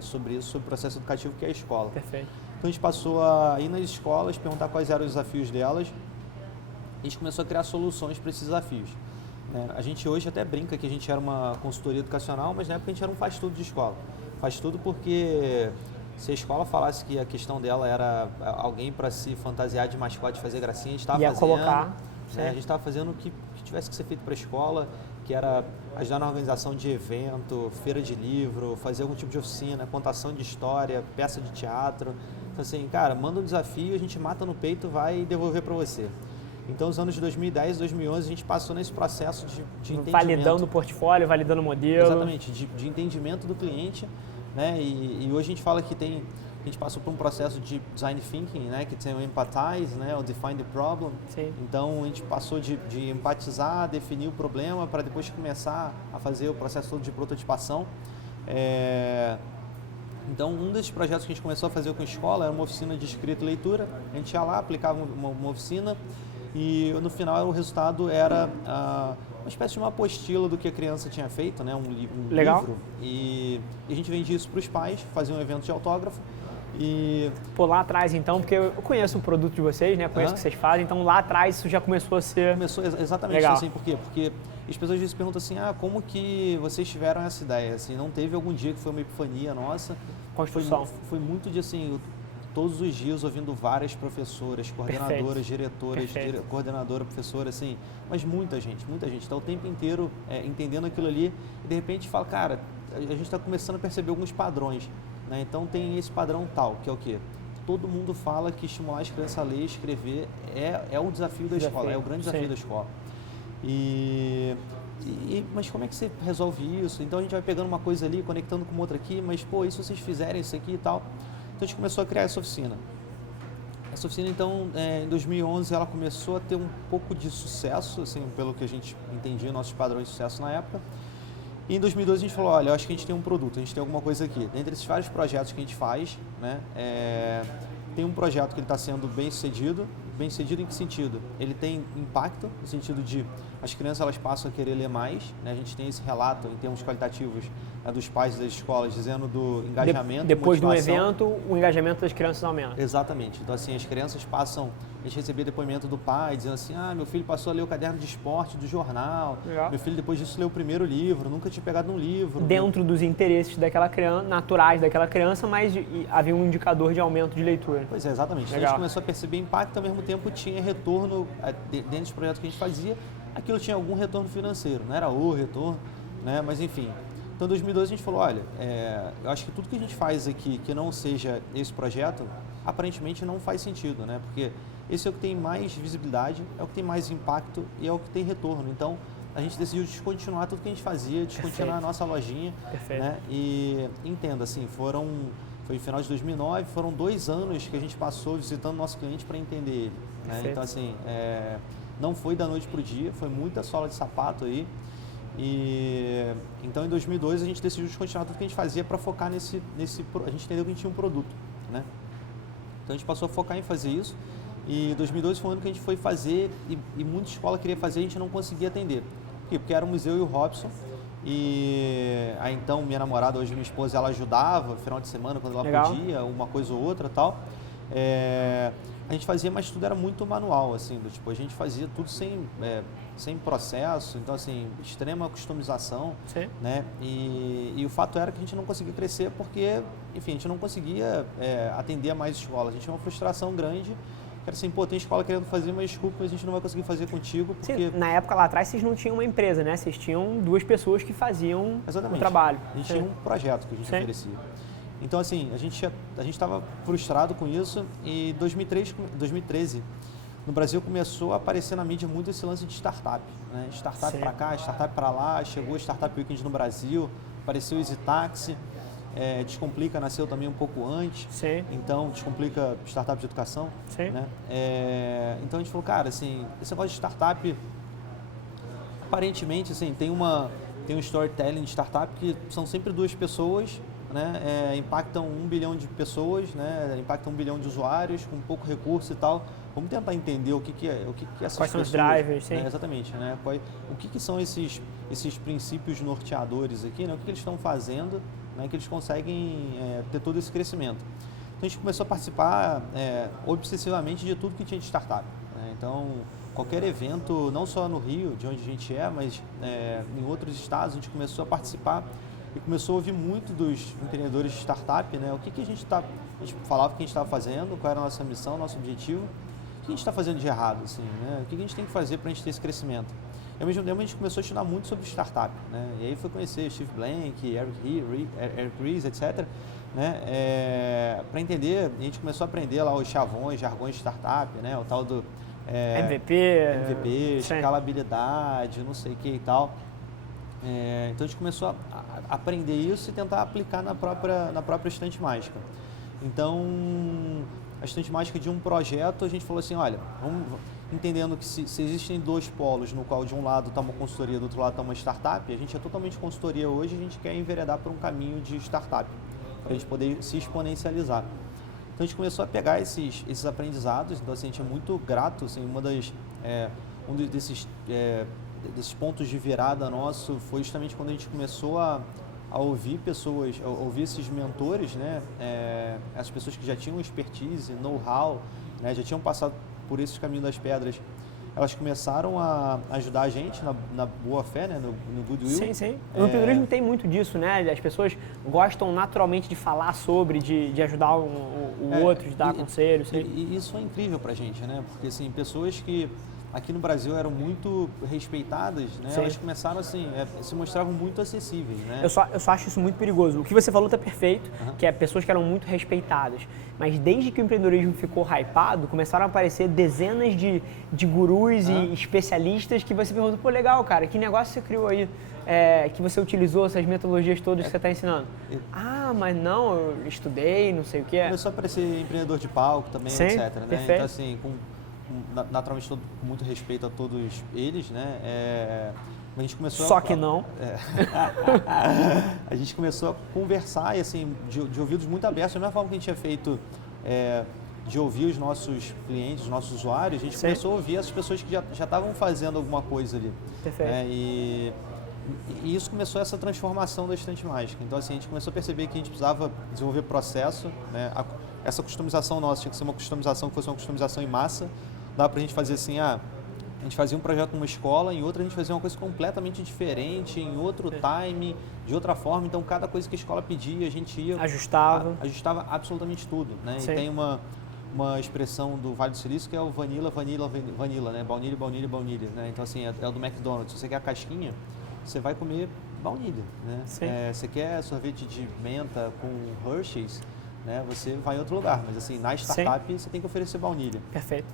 sobre isso, sobre o processo educativo, que é a escola. Perfeito. Então a gente passou a ir nas escolas, perguntar quais eram os desafios delas, e a gente começou a criar soluções para esses desafios. A gente hoje até brinca que a gente era uma consultoria educacional, mas na época a gente era um faz-tudo de escola. Faz-tudo porque se a escola falasse que a questão dela era alguém para se fantasiar de mascote e fazer gracinha, a gente estava fazendo. Colocar. A gente estava fazendo o que tivesse que ser feito para a escola, que era ajudar na organização de evento, feira de livro, fazer algum tipo de oficina, contação de história, peça de teatro. Então assim, cara, manda um desafio, a gente mata no peito, vai devolver para você. Então, os anos de 2010 e 2011, a gente passou nesse processo de entendimento. Validando o portfólio, validando o modelo. Exatamente, de entendimento do cliente, né? E hoje a gente fala que a gente passou por um processo de design thinking, né? Que tem o empathize, né? O define the problem. Sim. Então, a gente passou de empatizar, definir o problema, para depois começar a fazer o processo todo de prototipação. Então, um desses projetos que a gente começou a fazer com a escola era uma oficina de escrita e leitura. A gente ia lá, aplicava uma oficina, e no final o resultado era uma espécie de uma apostila do que a criança tinha feito, né? um livro. E a gente vendia isso para os pais, fazia um evento de autógrafo. Pô, lá atrás então, porque eu conheço o produto de vocês, né? Conheço o que vocês fazem, então lá atrás isso já começou a ser... Começou exatamente assim, por quê? Porque as pessoas às vezes perguntam assim, como que vocês tiveram essa ideia? Assim, não teve algum dia que foi uma epifania nossa? Construção. Foi muito de assim... Todos os dias ouvindo várias professoras, coordenadoras, diretoras, coordenadora, professora, assim, mas muita gente. Está o tempo inteiro entendendo aquilo ali e de repente fala, cara, a gente está começando a perceber alguns padrões, né? Então tem esse padrão tal, que é o quê? Todo mundo fala que estimular as crianças a ler e escrever é o desafio da escola, é o grande desafio da escola. Mas como é que você resolve isso? Então a gente vai pegando uma coisa ali, conectando com outra aqui, mas pô, e se vocês fizerem isso aqui e tal? Então a gente começou a criar essa oficina. Essa oficina, então, em 2011, ela começou a ter um pouco de sucesso, assim, pelo que a gente entendia, nossos padrões de sucesso na época. E em 2012 a gente falou, olha, eu acho que a gente tem um produto, a gente tem alguma coisa aqui. Dentre esses vários projetos que a gente faz, né, tem um projeto que ele está sendo bem sucedido. Bem sucedido em que sentido? Ele tem impacto, no sentido de as crianças elas passam a querer ler mais, né? A gente tem esse relato em termos qualitativos dos pais das escolas dizendo do engajamento, depois do motivação. evento, o engajamento das crianças aumenta. Exatamente. Então assim, as crianças passam, a gente recebia depoimento do pai dizendo assim, meu filho passou a ler o caderno de esporte do jornal, legal. Meu filho depois disso leu o primeiro livro, nunca tinha pegado um livro. Dentro dos interesses daquela criança, naturais daquela criança, mas havia um indicador de aumento de leitura. Pois é, exatamente. Então a gente começou a perceber impacto, ao mesmo tempo tinha retorno, dentro dos projetos que a gente fazia, aquilo tinha algum retorno financeiro, não era o retorno, né? Mas enfim. Então, em 2012 a gente falou, olha, eu acho que tudo que a gente faz aqui que não seja esse projeto, aparentemente não faz sentido, né? Porque esse é o que tem mais visibilidade, é o que tem mais impacto e é o que tem retorno. Então, a gente decidiu descontinuar tudo que a gente fazia, descontinuar a nossa lojinha. Perfeito. Né? E entenda, assim, foi no final de 2009, foram 2 anos que a gente passou visitando o nosso cliente para entender ele. Né? Então, assim, não foi da noite para o dia, foi muita sola de sapato aí. Então, em 2002, a gente decidiu descontinuar tudo que a gente fazia para focar nesse... A gente entendeu que a gente tinha um produto, né? Então, a gente passou a focar em fazer isso. E 2002 foi o ano que a gente foi fazer e muita escola queria fazer e a gente não conseguia atender. Por quê? Porque éramos eu e o Robson. E aí, então, minha namorada, hoje minha esposa, ela ajudava no final de semana, quando ela podia, uma coisa ou outra e tal. a gente fazia, mas tudo era muito manual, assim, do tipo, a gente fazia tudo sem processo, então assim, extrema customização, né? E o fato era que a gente não conseguia crescer porque, enfim, a gente não conseguia atender a mais escolas, a gente tinha uma frustração grande. Era assim, pô, tem escola querendo fazer, mas desculpa, a gente não vai conseguir fazer contigo, porque... Sim, na época lá atrás vocês não tinham uma empresa, né? Vocês tinham 2 pessoas que faziam o trabalho. A gente tinha um projeto que a gente oferecia. Então, assim, a gente estava frustrado com isso e em 2013, no Brasil começou a aparecer na mídia muito esse lance de startup, né? Startup para cá, startup para lá, chegou o Startup Weekend no Brasil, apareceu o Easy Taxi. Descomplica nasceu também um pouco antes, então Descomplica startup de educação, né? Então a gente falou, cara, assim, esse negócio de startup, aparentemente, assim, tem um storytelling de startup que são sempre 2 pessoas, né? Impactam 1 bilhão de pessoas, né? Impactam 1 bilhão de usuários com pouco recurso e tal. Vamos tentar entender o que essas Quais são pessoas, os drivers, né? Exatamente, né? O que são esses princípios norteadores aqui, né? O que eles estão fazendo, né, que eles conseguem ter todo esse crescimento. Então a gente começou a participar obsessivamente de tudo que tinha de startup, né? Então qualquer evento, não só no Rio, de onde a gente mas em outros estados, a gente começou a participar e começou a ouvir muito dos empreendedores de startup, né? O que a gente falava que a gente estava fazendo, qual era a nossa missão, nosso objetivo, o que a gente está fazendo de errado, assim, né? O que a gente tem que fazer para a gente ter esse crescimento. E ao mesmo tempo a gente começou a estudar muito sobre startup, né? E aí foi conhecer Steve Blank, Eric Ries, etc., né? Para entender, a gente começou a aprender lá os chavões, jargões de startup, né? O tal do MVP, escalabilidade, não sei o que e tal. Então a gente começou a aprender isso e tentar aplicar na própria Estante Mágica. Então, a Estante Mágica de um projeto, a gente falou assim, olha, vamos entendendo que se existem 2 polos, no qual de um lado está uma consultoria, do outro lado está uma startup, a gente é totalmente consultoria hoje, a gente quer enveredar por um caminho de startup, para a gente poder se exponencializar. Então a gente começou a pegar esses aprendizados, então assim, a gente é muito grato, assim, um desses pontos de virada nosso foi justamente quando a gente começou a ouvir pessoas, a ouvir esses mentores, né? Essas pessoas que já tinham expertise, know-how, né? Já tinham passado por esse caminho das pedras, elas começaram a ajudar a gente na boa fé, né? No goodwill. Sim. O empreendedorismo tem muito disso, né? As pessoas gostam naturalmente de falar sobre, de ajudar o outro, de dar conselhos. E isso é incrível pra gente, né? Porque, assim, pessoas que aqui no Brasil eram muito respeitadas, né? Elas começaram assim, se mostravam muito acessíveis, né? Eu só acho isso muito perigoso. O que você falou está perfeito, que é pessoas que eram muito respeitadas. Mas desde que o empreendedorismo ficou hypado, começaram a aparecer dezenas de gurus e especialistas que você pergunta, pô, legal, cara, que negócio você criou aí? Que você utilizou essas metodologias todas que você está ensinando? Mas não, eu estudei, não sei o que é. Começou a aparecer empreendedor de palco também, etc. Né? Perfeito. Então, assim, naturalmente, com muito respeito a todos eles, né? A gente começou a gente começou a conversar e, assim, de ouvidos muito abertos, da mesma forma que a gente tinha feito de ouvir os nossos clientes, os nossos usuários, a gente começou a ouvir essas pessoas que já estavam fazendo alguma coisa ali. Perfeito. E isso começou essa transformação da Estante Mágica. Então, assim, a gente começou a perceber que a gente precisava desenvolver processo, né? Essa customização nossa tinha que ser uma customização que fosse uma customização em massa. Dá pra gente fazer assim, a gente fazia um projeto numa escola, em outra a gente fazia uma coisa completamente diferente, em outro time, de outra forma. Então, cada coisa que a escola pedia, a gente ia... Ajustava absolutamente tudo, né? Sim. E tem uma expressão do Vale do Silício que é o vanilla, né? Baunilha, né? Então, assim, é o do McDonald's. Se você quer a casquinha, você vai comer baunilha, né? Você quer sorvete de menta com Hershey's, né? Você vai em outro lugar. Mas, assim, na startup, você tem que oferecer baunilha. Perfeito.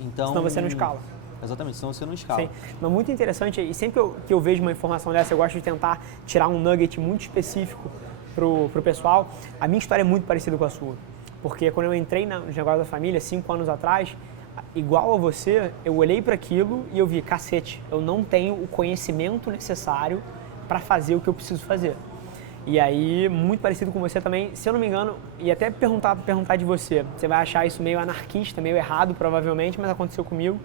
Então, senão você não escala. Exatamente, senão você não escala. Sim, mas muito interessante, e sempre que eu vejo uma informação dessa, eu gosto de tentar tirar um nugget muito específico pro pessoal. A minha história é muito parecida com a sua, porque quando eu entrei nos negócios da família, 5 anos atrás, igual a você, eu olhei para aquilo e eu vi, cacete, eu não tenho o conhecimento necessário para fazer o que eu preciso fazer. E aí, muito parecido com você também, se eu não me engano, e até perguntar de você, você vai achar isso meio anarquista, meio errado provavelmente, mas aconteceu comigo.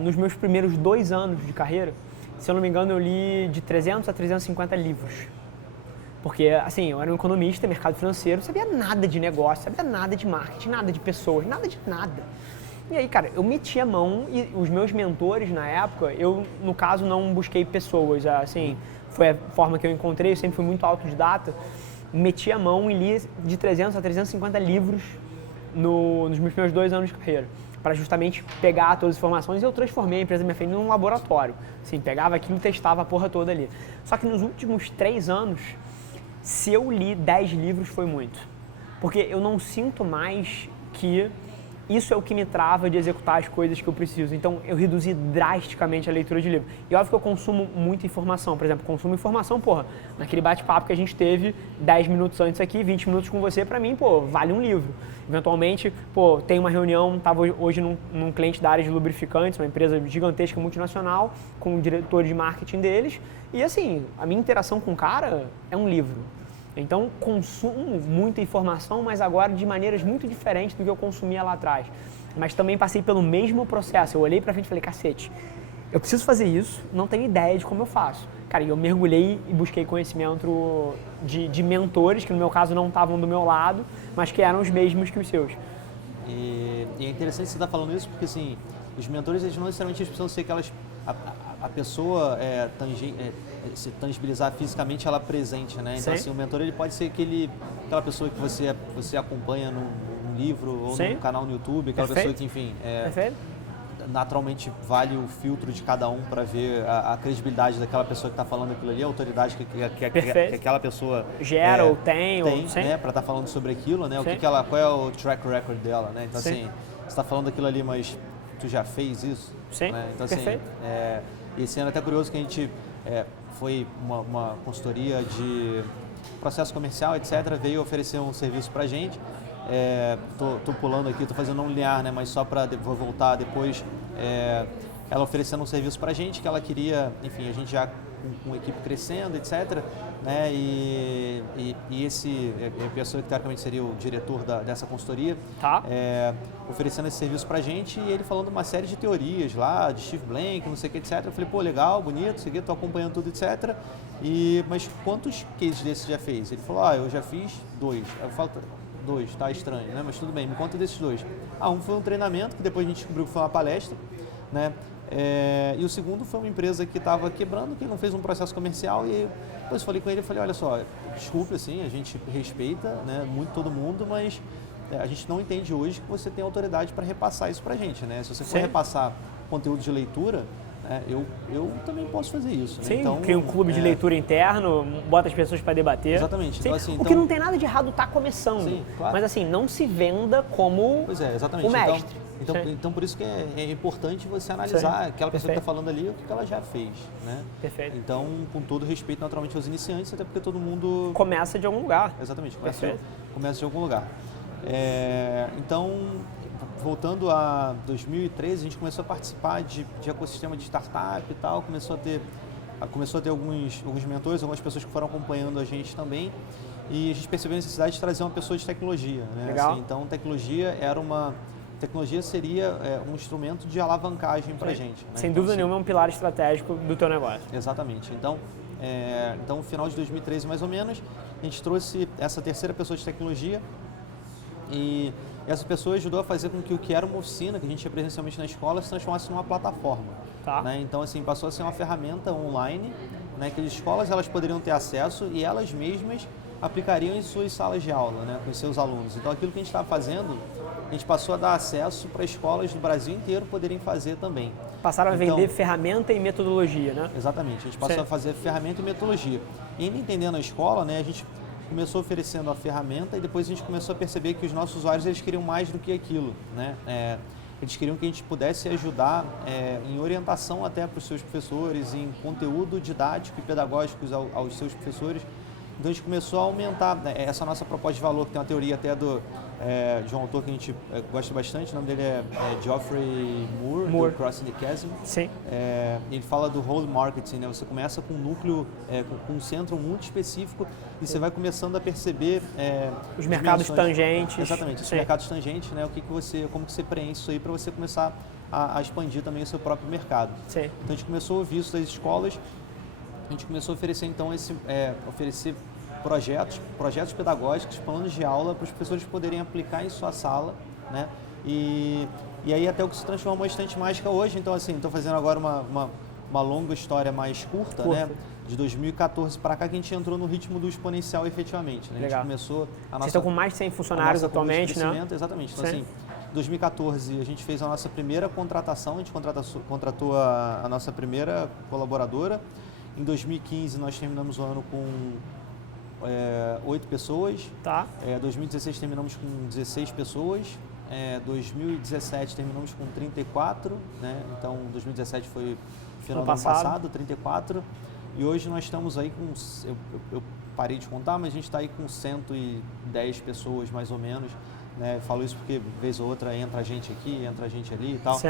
Nos meus primeiros 2 anos de carreira, se eu não me engano, eu li de 300 a 350 livros. Porque, assim, eu era um economista, mercado financeiro, não sabia nada de negócio, sabia nada de marketing, nada de pessoas, nada de nada. E aí, cara, eu meti a mão e os meus mentores na época, eu, no caso, não busquei pessoas, assim, foi a forma que eu encontrei, eu sempre fui muito autodidata, meti a mão e li de 300 a 350 livros nos meus primeiros 2 anos de carreira, para justamente pegar todas as informações, e eu transformei a empresa minha frente num laboratório. Assim, pegava aquilo e testava a porra toda ali. Só que nos últimos 3 anos, se eu li 10 livros foi muito. Porque eu não sinto mais que isso é o que me trava de executar as coisas que eu preciso. Então, eu reduzi drasticamente a leitura de livro. E óbvio que eu consumo muita informação. Por exemplo, consumo informação, porra, naquele bate-papo que a gente teve 10 minutos antes aqui, 20 minutos com você, pra mim, pô, vale um livro. Eventualmente, pô, tem uma reunião, tava hoje num cliente da área de lubrificantes, uma empresa gigantesca, multinacional, com o diretor de marketing deles. E assim, a minha interação com o cara é um livro. Então, consumo muita informação, mas agora de maneiras muito diferentes do que eu consumia lá atrás. Mas também passei pelo mesmo processo. Eu olhei pra frente e falei, cacete, eu preciso fazer isso, não tenho ideia de como eu faço. Cara, e eu mergulhei e busquei conhecimento de mentores, que no meu caso não estavam do meu lado, mas que eram os mesmos que os seus. E é interessante você estar falando isso, porque assim, os mentores, eles não necessariamente precisam ser aquelas... A pessoa se tangibilizar fisicamente ela presente, né? Então, assim, o mentor ele pode ser aquela pessoa que você acompanha num livro ou num canal no YouTube, aquela pessoa que, enfim, naturalmente vale o filtro de cada um para ver a credibilidade daquela pessoa que está falando aquilo ali, a autoridade que aquela pessoa gera ou tem né? Para estar falando sobre aquilo, né? Qual é o track record dela, né? Então, assim, você está falando aquilo ali, mas tu já fez isso? Sim, né? Então, assim, e esse ano é até curioso que a gente foi uma consultoria de processo comercial, etc., veio oferecer um serviço para a gente. Tô pulando aqui, tô fazendo um linear, né? Mas só para vou voltar depois. Ela oferecendo um serviço para a gente que ela queria, enfim, a gente já com a equipe crescendo, etc., né? E a pessoa que teoricamente seria o diretor dessa consultoria, oferecendo esse serviço pra gente, e ele falando uma série de teorias lá, de Steve Blank, não sei o que, etc. Eu falei, pô, legal, bonito, isso aqui, tô acompanhando tudo, etc. Mas quantos cases desses já fez? Ele falou, eu já fiz 2. Eu falo, 2, tá estranho, né? Mas tudo bem, me conta desses 2. Um foi um treinamento, que depois a gente descobriu que foi uma palestra, né? E o segundo foi uma empresa que estava quebrando, que não fez um processo comercial, e depois falei com ele, olha só, desculpe, assim, a gente respeita, né, muito todo mundo, mas a gente não entende hoje que você tem autoridade para repassar isso para a gente, né? Se você for repassar conteúdo de leitura, eu também posso fazer isso. Né? Sim, então, cria um clube de leitura interno, bota as pessoas para debater. Exatamente. Então, assim, o que não tem nada de errado tá começando, sim, claro. Mas assim, não se venda como exatamente. o mestre. Então, por isso que é importante você analisar aquela pessoa que está falando ali, o que ela já fez, né? Perfeito. Então, com todo respeito, naturalmente, aos iniciantes, até porque todo mundo... Começa de algum lugar. Exatamente, começa de algum lugar. Então, voltando a 2013, a gente começou a participar de ecossistema de startup e tal, começou a ter alguns mentores, algumas pessoas que foram acompanhando a gente também, e a gente percebeu a necessidade de trazer uma pessoa de tecnologia, né? Legal. Assim, então, tecnologia seria um instrumento de alavancagem para a gente. Né? Sem dúvida nenhuma, é um pilar estratégico do teu negócio. Exatamente. Então, no final de 2013, mais ou menos, a gente trouxe essa terceira pessoa de tecnologia, e essa pessoa ajudou a fazer com que o que era uma oficina, que a gente tinha presencialmente na escola, se transformasse numa plataforma. Né? Então, assim, passou a ser uma ferramenta online, né, que as escolas elas poderiam ter acesso e elas mesmas aplicariam em suas salas de aula, né, com os seus alunos. Então, aquilo que a gente estava fazendo, a gente passou a dar acesso para escolas do Brasil inteiro poderem fazer também. Passaram a vender ferramenta e metodologia, né? Exatamente, a gente passou a fazer ferramenta e metodologia. E ainda entendendo a escola, né, a gente começou oferecendo a ferramenta e depois a gente começou a perceber que os nossos usuários eles queriam mais do que aquilo, né? Eles queriam que a gente pudesse ajudar em orientação até para os seus professores, em conteúdo didático e pedagógico aos seus professores. Então a gente começou a aumentar essa nossa proposta de valor, que tem uma teoria até de um autor que a gente gosta bastante, o nome dele é Geoffrey Moore, do Crossing the Chasm. Sim. Ele fala do whole marketing, né? Você começa com um núcleo, com um centro muito específico e você vai começando a perceber os mercados tangentes. Exatamente, os mercados tangentes, né? Como que você preenche isso aí para você começar a expandir também o seu próprio mercado. Sim. Então a gente começou a ouvir isso das escolas. A gente começou a oferecer, então, oferecer projetos pedagógicos, planos de aula para os professores poderem aplicar em sua sala, né? E aí até o que se transformou em Estante Mágica hoje. Então, assim, estou fazendo agora uma longa história mais curta, né? De 2014 para cá que a gente entrou no ritmo do exponencial efetivamente, né? Legal. A gente começou a nossa... Vocês estão com mais de 100 funcionários atualmente, né? Exatamente. Então, assim, em 2014 a gente fez a nossa primeira contratação, a gente contratou a nossa primeira colaboradora. Em 2015 nós terminamos o ano com 8 pessoas. Tá. 2016 terminamos com 16 pessoas. 2017 terminamos com 34, né? Então 2017 foi final do ano passado, 34. E hoje nós estamos aí com, eu parei de contar, mas a gente está aí com 110 pessoas mais ou menos, né? Falo isso porque vez ou outra entra gente aqui, entra gente ali e tal.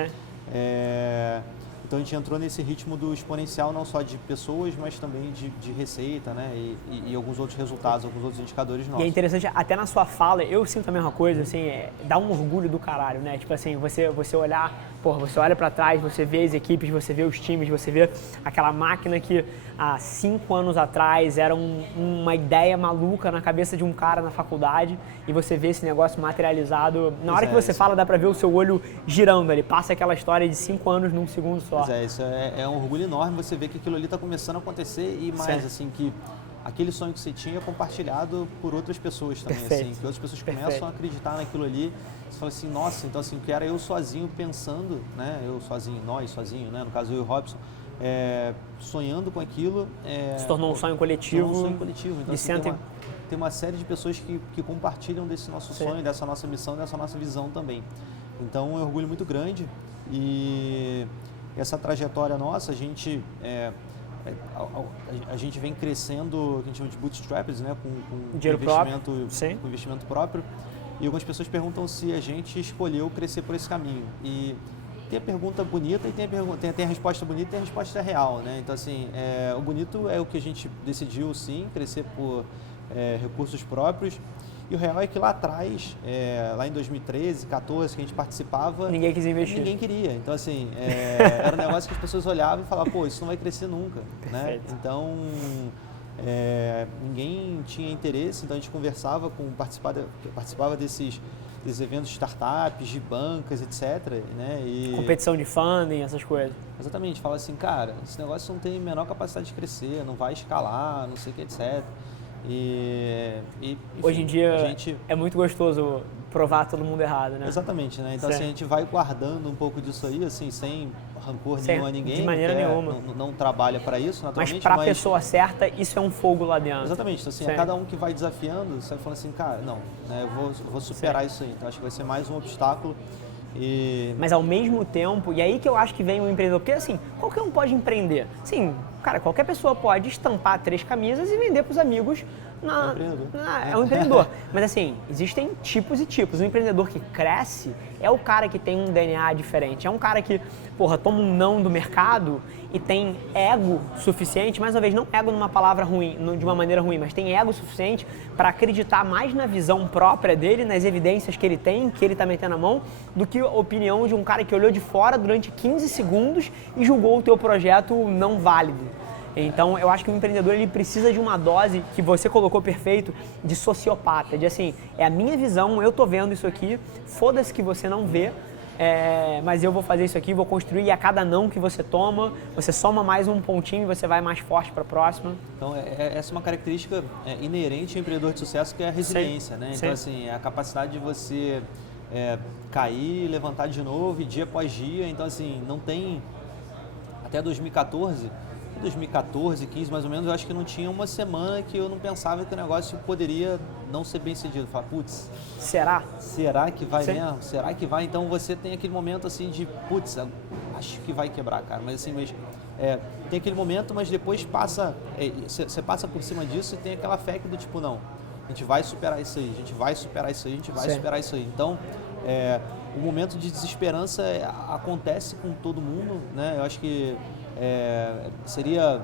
Então a gente entrou nesse ritmo do exponencial, não só de pessoas, mas também de receita, né? E alguns outros resultados, alguns outros indicadores nossos. E é interessante, até na sua fala, eu sinto a mesma coisa, assim, dá um orgulho do caralho, né? Tipo assim, você olhar, você olha pra trás, você vê as equipes, você vê os times, você vê aquela máquina que há 5 anos atrás era uma ideia maluca na cabeça de um cara na faculdade e você vê esse negócio materializado. Na hora que você fala, dá pra ver o seu olho girando ali, passa aquela história de 5 anos num segundo só. Isso é um orgulho enorme você ver que aquilo ali está começando a acontecer e mais, assim, que aquele sonho que você tinha é compartilhado por outras pessoas também, assim, que outras pessoas começam a acreditar naquilo ali. Você fala assim, nossa, então assim, que era eu sozinho pensando, né, nós sozinho, né, no caso eu e o Robson, sonhando com aquilo. Se tornou um sonho coletivo. Então, assim, tem uma série de pessoas que compartilham desse nosso sonho, dessa nossa missão, dessa nossa visão também. Então é um orgulho muito grande e essa trajetória nossa, a gente vem crescendo, a gente chama de bootstraps, né, com investimento próprio. E algumas pessoas perguntam se a gente escolheu crescer por esse caminho. E tem a pergunta bonita e tem a resposta bonita e tem a resposta real, né? Então, assim, o bonito é o que a gente decidiu, sim, crescer por recursos próprios. E o real é que lá atrás, lá em 2013, 2014, que a gente participava... Ninguém quis investir. Ninguém queria. Então, assim, era um negócio que as pessoas olhavam e falavam, pô, isso não vai crescer nunca, né? Então, ninguém tinha interesse, então a gente conversava participava desses eventos de startups, de bancas, etc. Né? Competição de funding, essas coisas. Exatamente. Fala assim, cara, esse negócio não tem a menor capacidade de crescer, não vai escalar, não sei o que, etc. Enfim, hoje em dia é muito gostoso provar todo mundo errado, né? Exatamente, né? Então assim, a gente vai guardando um pouco disso aí, assim, sem rancor nenhum a ninguém. De maneira nenhuma. Não trabalha para isso, naturalmente. Mas para a pessoa certa, isso é um fogo lá dentro. Exatamente. Então, assim, a cada um que vai desafiando, você vai falando assim, cara, não, né, eu vou superar isso aí. Então acho que vai ser mais um obstáculo. Mas ao mesmo tempo, e aí que eu acho que vem o empreendedor, porque assim, qualquer um pode empreender. Sim, cara, qualquer pessoa pode estampar 3 camisas e vender para os amigos. É um empreendedor. Mas assim, existem tipos e tipos. O empreendedor que cresce é o cara que tem um DNA diferente. É um cara que, toma um não do mercado e tem ego suficiente, mais uma vez, não ego numa palavra ruim, de uma maneira ruim, mas tem ego suficiente para acreditar mais na visão própria dele, nas evidências que ele tem, que ele está metendo a mão, do que a opinião de um cara que olhou de fora durante 15 segundos e julgou o teu projeto não válido. Então, eu acho que o empreendedor ele precisa de uma dose, que você colocou perfeito, de sociopata, de assim, é a minha visão, eu tô vendo isso aqui, foda-se que você não vê, mas eu vou fazer isso aqui, vou construir, e a cada não que você toma, você soma mais um pontinho e você vai mais forte para a próxima. Então, essa é uma característica inerente ao empreendedor de sucesso, que é a resiliência, né? Então, assim, é a capacidade de você cair, levantar de novo, e dia após dia. Então, assim, não tem... Até 2014, 15 mais ou menos, eu acho que não tinha uma semana que eu não pensava que o negócio poderia não ser bem sucedido. Falar, putz, será que vai mesmo? Será que vai? Então você tem aquele momento assim de, putz, acho que vai quebrar, cara. Mas assim, tem aquele momento, mas depois passa, você passa por cima disso e tem aquela fé que do tipo, não, a gente vai superar isso aí, a gente vai superar isso aí, a gente vai superar isso aí. Então, o momento de desesperança acontece com todo mundo, né? Eu acho que seria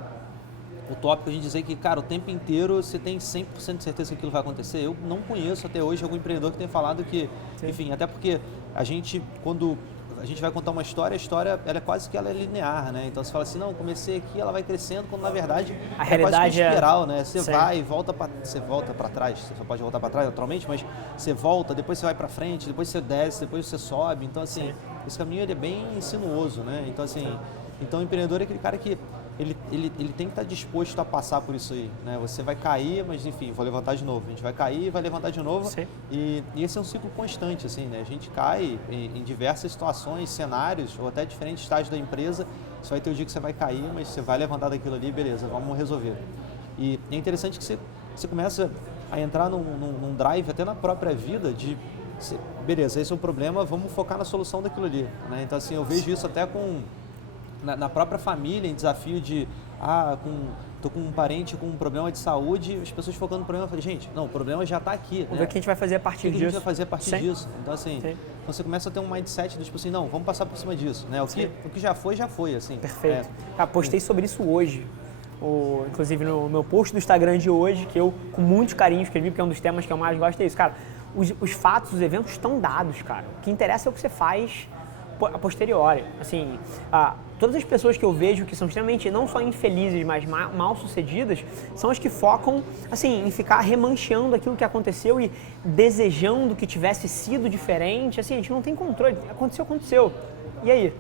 utópico a gente dizer que, cara, o tempo inteiro você tem 100% de certeza que aquilo vai acontecer. Eu não conheço até hoje algum empreendedor que tenha falado que, enfim, até porque a gente, quando a gente vai contar uma história, a história ela é quase que ela é linear, né? Então você fala assim, não, comecei aqui, ela vai crescendo, quando na verdade a é realidade quase que uma espiral, né? Você Sim. vai e volta para trás, você só pode voltar para trás naturalmente, mas você volta, depois você vai para frente, depois você desce, depois você sobe. Então assim, Sim. esse caminho ele é bem sinuoso, né? Então assim, então o empreendedor é aquele cara que ele tem que estar disposto a passar por isso aí, né? Você vai cair, mas enfim, vou levantar de novo. A gente vai cair e vai levantar de novo. E esse é um ciclo constante, assim, né? A gente cai em diversas situações, cenários, ou até diferentes estágios da empresa. Você vai ter o dia que você vai cair, mas você vai levantar daquilo ali, beleza, vamos resolver. E é interessante que você começa a entrar num drive, até na própria vida, beleza, esse é o problema, vamos focar na solução daquilo ali, né? Então, assim, eu vejo isso até na própria família, em desafio de, tô com um parente com um problema de saúde, as pessoas focando no problema, eu falei, gente, não, o problema já está aqui. Vamos ver o que a gente vai fazer a partir disso. O que a gente vai fazer a partir disso. Então, assim, você começa a ter um mindset do tipo assim, não, vamos passar por cima disso, né? O que já foi, assim. Perfeito. Postei sobre isso hoje. Inclusive no meu post do Instagram de hoje, que eu com muito carinho escrevi, porque é um dos temas que eu mais gosto, é isso, cara. Os fatos, os eventos estão dados, cara. O que interessa é o que você faz a posteriori. Assim, todas as pessoas que eu vejo que são extremamente, não só infelizes, mas mal sucedidas, são as que focam, assim, em ficar remancheando aquilo que aconteceu e desejando que tivesse sido diferente. Assim, a gente não tem controle. Aconteceu. E aí?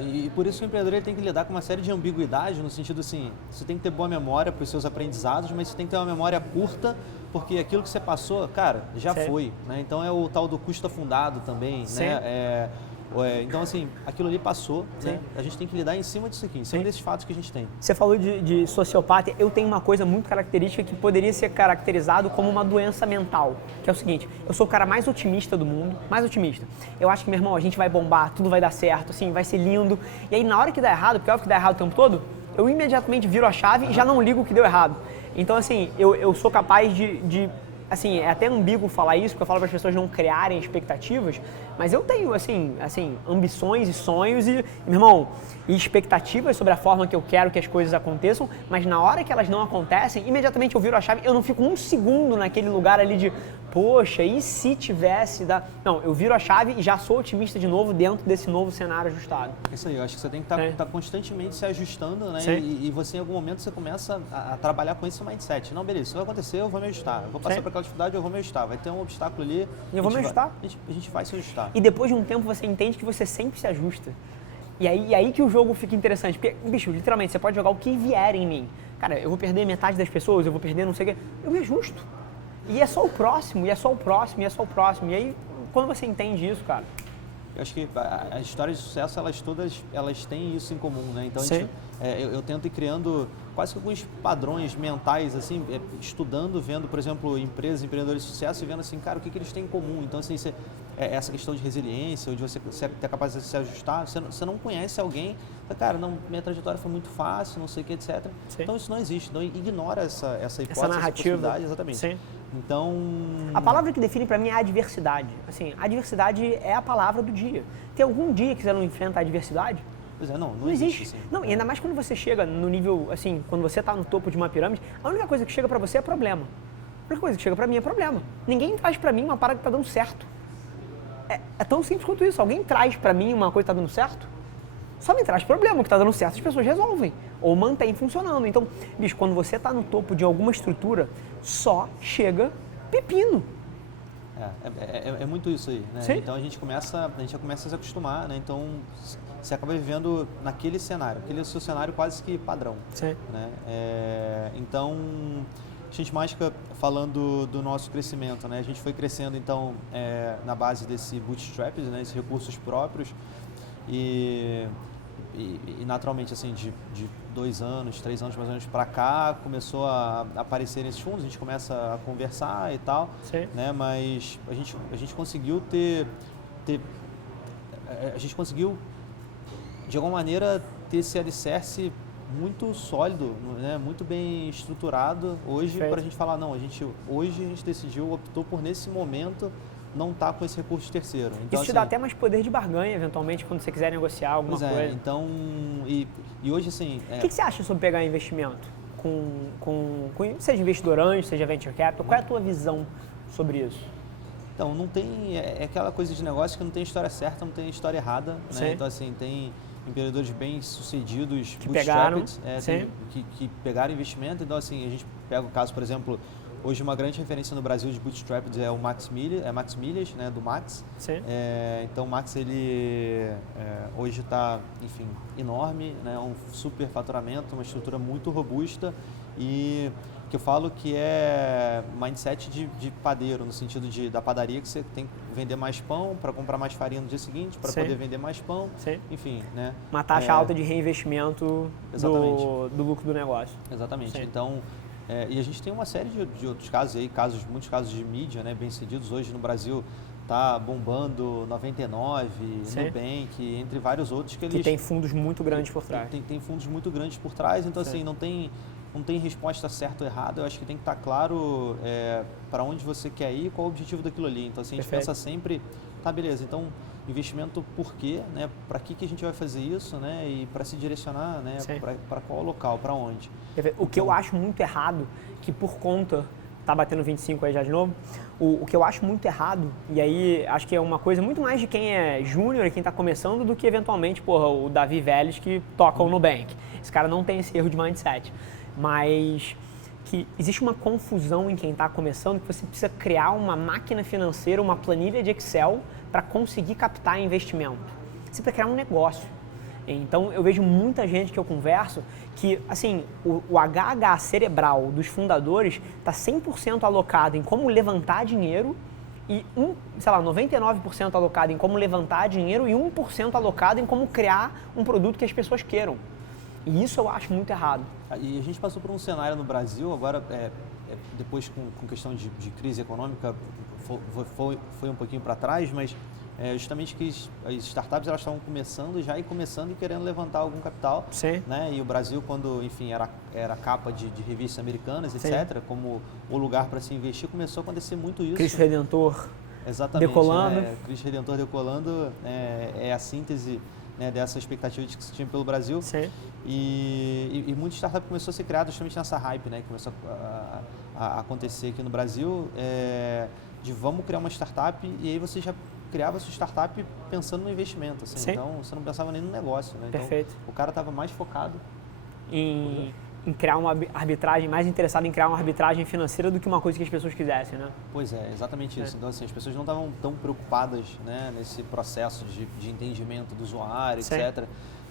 E por isso o empreendedor ele tem que lidar com uma série de ambiguidade, no sentido assim, você tem que ter boa memória para os seus aprendizados, mas você tem que ter uma memória curta, porque aquilo que você passou, cara, já foi, né? Então é o tal do custo afundado também, né? Então, assim, aquilo ali passou, né? A gente tem que lidar em cima disso aqui, em cima desses fatos que a gente tem. Você falou de sociopata, eu tenho uma coisa muito característica que poderia ser caracterizado como uma doença mental, que é o seguinte, eu sou o cara mais otimista do mundo, mais otimista. Eu acho que, meu irmão, a gente vai bombar, tudo vai dar certo, assim, vai ser lindo. E aí, na hora que dá errado, porque é óbvio que dá errado o tempo todo, eu imediatamente viro a chave e já não ligo o que deu errado. Então, assim, eu sou capaz de assim, é até ambíguo falar isso, porque eu falo para as pessoas não criarem expectativas, mas eu tenho, assim, ambições e sonhos e, meu irmão, e expectativas sobre a forma que eu quero que as coisas aconteçam, mas na hora que elas não acontecem, imediatamente eu viro a chave, eu não fico um segundo naquele lugar ali de, poxa, e se tivesse dado... Não, eu viro a chave e já sou otimista de novo dentro desse novo cenário ajustado. Isso aí, eu acho que você tem que estar constantemente se ajustando, né? E você, em algum momento, você começa a trabalhar com esse mindset. Não, beleza, isso vai acontecer, eu vou me ajustar. Eu vou passar por aquela dificuldade, eu vou me ajustar. Vai ter um obstáculo ali. E eu vou me ajustar. A gente vai se ajustar. E depois de um tempo você entende que você sempre se ajusta. E aí que o jogo fica interessante. Porque, bicho, literalmente, você pode jogar o que vier em mim. Cara, eu vou perder metade das pessoas, eu vou perder não sei o quê. Eu me ajusto. E é só o próximo, e é só o próximo, e é só o próximo. E aí, quando você entende isso, cara... Eu acho que as histórias de sucesso, elas têm isso em comum, né? Então, eu tento ir criando quase que alguns padrões mentais, assim, estudando, vendo, por exemplo, empresas, empreendedores de sucesso e vendo, assim, cara, o que eles têm em comum. Então, assim, essa questão de resiliência, ou de você ter a capacidade de se ajustar, você não conhece alguém, cara, não, minha trajetória foi muito fácil, não sei o que, etc. Então, isso não existe. Então, ignora essa hipótese, essa possibilidade, exatamente. Sim. Então... A palavra que define para mim é adversidade. Assim, a adversidade é a palavra do dia. Tem algum dia que você não enfrenta a adversidade? Pois é, não existe. Assim. Não, e ainda mais quando você chega no nível, assim, quando você está no topo de uma pirâmide, a única coisa que chega para você é problema. A única coisa que chega para mim é problema. Ninguém traz para mim uma parada que está dando certo. É tão simples quanto isso. Alguém traz para mim uma coisa que está dando certo? Só me traz problema, o que está dando certo as pessoas resolvem ou mantêm funcionando. Então, bicho, quando você está no topo de alguma estrutura, só chega pepino. É muito isso aí, né? Sim. Então a gente já começa a se acostumar, né? Então você acaba vivendo naquele cenário, aquele é o seu cenário quase que padrão. Sim. Né? Então, a gente mágica falando do nosso crescimento, né? A gente foi crescendo então na base desse bootstrap, né? Esses recursos próprios e naturalmente assim de 2 anos, 3 anos mais ou menos para cá começou a aparecer esses fundos, a gente começa a conversar e tal, né? Mas a gente conseguiu a gente conseguiu de alguma maneira ter esse alicerce muito sólido, né? Muito bem estruturado hoje para a gente falar não, hoje a gente decidiu, optou por nesse momento não está com esse recurso terceiro. Então, isso te dá até mais poder de barganha, eventualmente, quando você quiser negociar alguma coisa. Então, e hoje, assim... O que você acha sobre pegar investimento? Seja investidor anjo, seja venture capital, qual é a tua visão sobre isso? Então, não tem, é aquela coisa de negócio que não tem história certa, não tem história errada, né? Então, assim, tem empreendedores bem-sucedidos, que pegaram, que pegaram investimento. Então, assim, a gente pega o caso, por exemplo, hoje uma grande referência no Brasil de bootstrapped é o Max Milhas, né, do Max. Então, o Max, ele hoje está, enfim, enorme, né, um super faturamento, uma estrutura muito robusta e que eu falo que é mindset de padeiro, no sentido da padaria, que você tem que vender mais pão para comprar mais farinha no dia seguinte, para poder vender mais pão, enfim, né? Uma taxa alta de reinvestimento do lucro do negócio. Exatamente. Então, e a gente tem uma série de outros casos aí, muitos casos de mídia, né, bem-sucedidos. Hoje no Brasil tá bombando 99, Nubank, entre vários outros que tem fundos muito grandes por trás. Tem fundos muito grandes por trás, então assim, não tem resposta certa ou errada. Eu acho que tem que estar claro para onde você quer ir, qual o objetivo daquilo ali. Então assim, a gente pensa sempre, tá, beleza, então investimento por quê, né? Para que a gente vai fazer isso, né? E para se direcionar, né? Para qual local, para onde. O que eu acho muito errado, que por conta, tá batendo 25 aí já de novo, o que eu acho muito errado, e aí acho que é uma coisa muito mais de quem é júnior e quem está começando do que eventualmente, o Davi Vélez que toca o Nubank. Esse cara não tem esse erro de mindset. Mas que existe uma confusão em quem está começando, que você precisa criar uma máquina financeira, uma planilha de Excel para conseguir captar investimento. Você precisa criar um negócio. Então, eu vejo muita gente que eu converso que, assim, o HH cerebral dos fundadores está 100% alocado em como levantar dinheiro e 99% alocado em como levantar dinheiro e 1% alocado em como criar um produto que as pessoas queiram. E isso eu acho muito errado. E a gente passou por um cenário no Brasil, agora, depois com questão de crise econômica, foi um pouquinho para trás, mas justamente que as startups elas estavam começando e querendo levantar algum capital. Né? E o Brasil, quando, enfim, era capa de revistas americanas, etc., como o lugar para se investir, começou a acontecer muito isso. Cristo Redentor decolando. Cristo Redentor decolando é a síntese, né, dessa expectativa de que se tinha pelo Brasil. E muita startup começou a ser criada justamente nessa hype, né, que começou a acontecer aqui no Brasil, de vamos criar uma startup, e aí você já criava sua startup pensando no investimento, assim. Então você não pensava nem no negócio, né? Então, o cara estava mais focado em criar uma arbitragem, mais interessado em criar uma arbitragem financeira do que uma coisa que as pessoas quisessem, né? Pois é, exatamente isso. Então, assim, as pessoas não estavam tão preocupadas, né, nesse processo de entendimento do usuário, etc.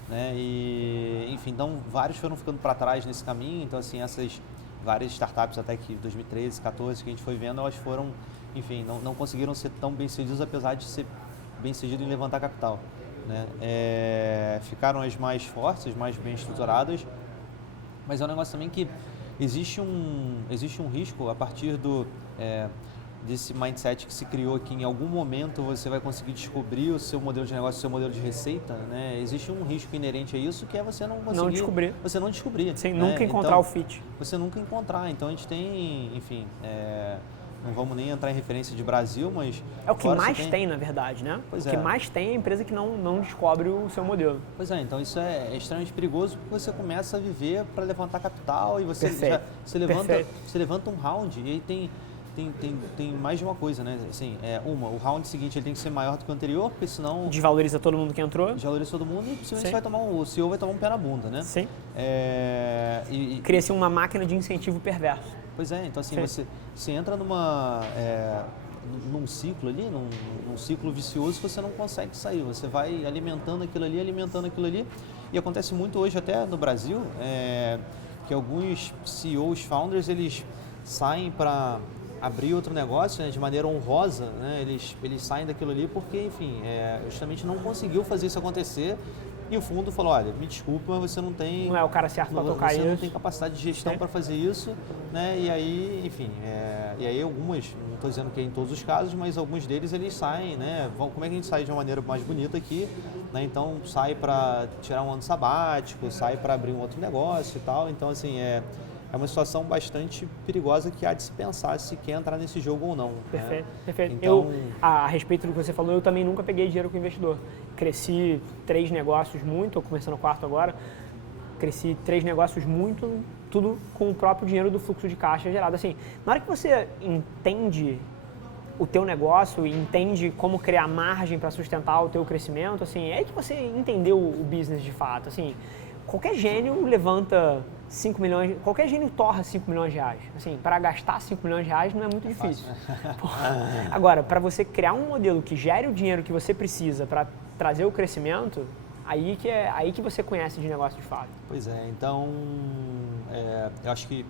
Né? E, enfim, então vários foram ficando para trás nesse caminho. Então, assim, essas várias startups até que 2013, 2014 que a gente foi vendo, elas foram, enfim, não conseguiram ser tão bem-sucedidas, apesar de ser bem-sucedido em levantar capital, né? Ficaram as mais fortes, as mais bem estruturadas, mas é um negócio também que existe um risco a partir desse mindset que se criou, que em algum momento você vai conseguir descobrir o seu modelo de negócio, o seu modelo de receita, né? Existe um risco inerente a isso, que é você não conseguir... Você não descobrir. Sem nunca encontrar o fit. Você nunca encontrar. Então a gente tem, enfim... não vamos nem entrar em referência de Brasil, mas... É o que mais tem, na verdade, né? Pois o que mais tem é a empresa que não descobre o seu modelo. Pois é, então isso é extremamente perigoso, porque você começa a viver para levantar capital e você levanta um round e aí tem mais de uma coisa, né? Assim, o round seguinte ele tem que ser maior do que o anterior, porque senão... Desvaloriza todo mundo que entrou. Desvaloriza todo mundo e possivelmente o CEO vai tomar um pé na bunda, né? Sim. Cria-se uma máquina de incentivo perverso. Pois é, então assim, você entra num ciclo ali, num ciclo vicioso que você não consegue sair. Você vai alimentando aquilo ali, e acontece muito hoje até no Brasil, que alguns CEOs, founders, eles saem para abrir outro negócio, né, de maneira honrosa, né? Eles saem daquilo ali porque, enfim, justamente não conseguiu fazer isso acontecer. E o fundo falou, olha, me desculpa, mas você não tem... Não é o cara certo para tocar isso. Você não tem capacidade de gestão para fazer isso, né? E aí, enfim, e aí algumas, não estou dizendo que é em todos os casos, mas alguns deles eles saem, né? Como é que a gente sai de uma maneira mais bonita aqui, né? Então sai para tirar um ano sabático, sai para abrir um outro negócio e tal. Então, assim, é uma situação bastante perigosa que há de se pensar se quer entrar nesse jogo ou não. Perfeito, né? perfeito. Então, a respeito do que você falou, eu também nunca peguei dinheiro com investidor. Cresci 3 negócios muito, estou começando o 4º agora, cresci 3 negócios muito, tudo com o próprio dinheiro do fluxo de caixa gerado. Assim, na hora que você entende o teu negócio e entende como criar margem para sustentar o teu crescimento, assim, é aí que você entendeu o business de fato. Assim, qualquer gênio levanta 5 milhões, qualquer gênio torra 5 milhões de reais. Assim, para gastar 5 milhões de reais não é muito difícil. Agora, para você criar um modelo que gere o dinheiro que você precisa para trazer o crescimento, aí que você conhece de negócio de fato. Pois é, então eu acho que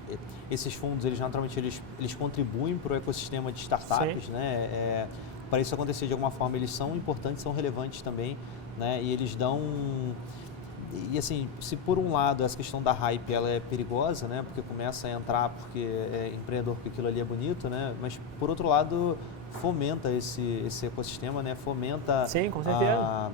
esses fundos, eles naturalmente eles contribuem para o ecossistema de startups, né? Para isso acontecer de alguma forma, eles são importantes, são relevantes também, né? E eles dão... E assim, se por um lado essa questão da hype ela é perigosa, né? Porque começa a entrar porque é empreendedor, porque aquilo ali é bonito, né? Mas por outro lado fomenta esse ecossistema, né? Fomenta Sim, com certeza.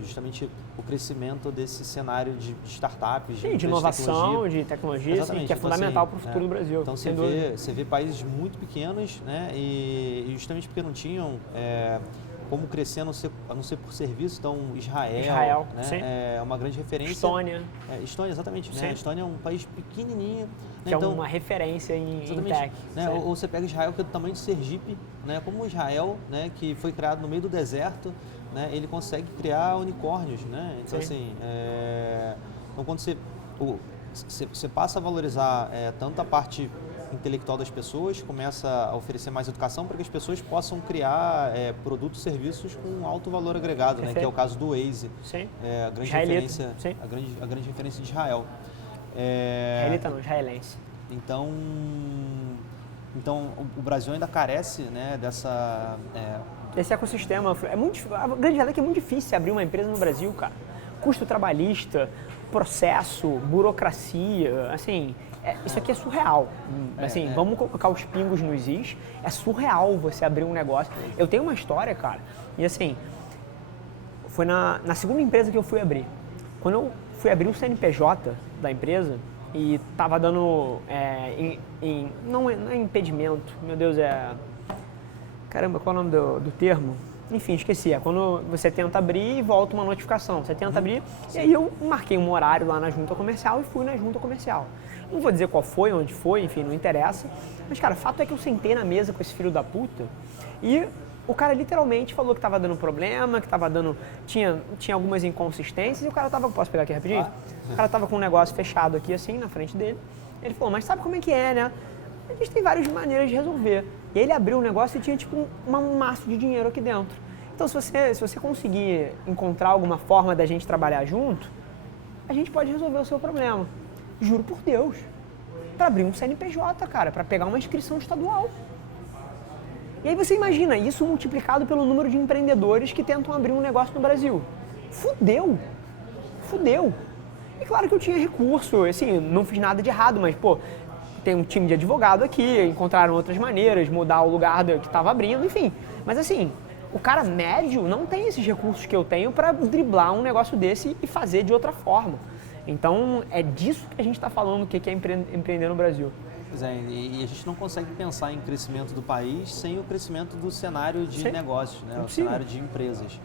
Justamente o crescimento desse cenário de startups, sim, de inovação, de tecnologia, assim, que é fundamental para o futuro do Brasil. Então você vê países muito pequenos, né? E justamente porque não tinham como crescer a não ser por serviço, então Israel, né? Sim. É uma grande referência. Estônia. Estônia, exatamente. Né? A Estônia é um país pequenininho. Né? Que é uma referência em tech. Né? Ou você pega Israel, que é do tamanho de Sergipe, né? Como Israel, né? Que foi criado no meio do deserto, né? Ele consegue criar unicórnios. Né? Então, assim, então quando você passa a valorizar tanto a parte intelectual das pessoas, começa a oferecer mais educação para que as pessoas possam criar produtos e serviços com alto valor agregado, né? Que é o caso do Waze, a grande referência, a grande referência de Israel. Israelita não, israelense. Então o Brasil ainda carece, né, esse ecossistema. A grande verdade é que é muito difícil abrir uma empresa no Brasil, cara. Custo trabalhista, processo, burocracia, assim, isso aqui é surreal. Assim, vamos colocar os pingos nos is, é surreal você abrir um negócio. Eu tenho uma história, cara, e assim, foi na segunda empresa que eu fui abrir. Quando eu fui abrir o CNPJ da empresa e tava dando, não é impedimento, meu Deus, caramba, qual é o nome do termo? Enfim, esqueci. É quando você tenta abrir e volta uma notificação. Você tenta abrir, e aí eu marquei um horário lá na junta comercial e fui na junta comercial. Não vou dizer qual foi, onde foi, enfim, não interessa. Mas, cara, o fato é que eu sentei na mesa com esse filho da puta e o cara literalmente falou que tava dando problema, que tava dando... Tinha algumas inconsistências e o cara tava... Posso pegar aqui rapidinho? O cara tava com um negócio fechado aqui, assim, na frente dele. Ele falou, mas sabe como é que é, né? A gente tem várias maneiras de resolver. E ele abriu o negócio e tinha tipo um maço de dinheiro aqui dentro. Então, se você conseguir encontrar alguma forma da gente trabalhar junto, a gente pode resolver o seu problema. Juro por Deus. Para abrir um CNPJ, cara, para pegar uma inscrição estadual. E aí você imagina isso multiplicado pelo número de empreendedores que tentam abrir um negócio no Brasil. Fudeu. E claro que eu tinha recurso, assim, não fiz nada de errado, mas, pô, tem um time de advogado aqui, encontraram outras maneiras, mudar o lugar que estava abrindo, enfim. Mas assim, o cara médio não tem esses recursos que eu tenho para driblar um negócio desse e fazer de outra forma. Então, é disso que a gente está falando, o que é empreender no Brasil. Pois é, e a gente não consegue pensar em crescimento do país sem o crescimento do cenário de negócios, né? O cenário de empresas.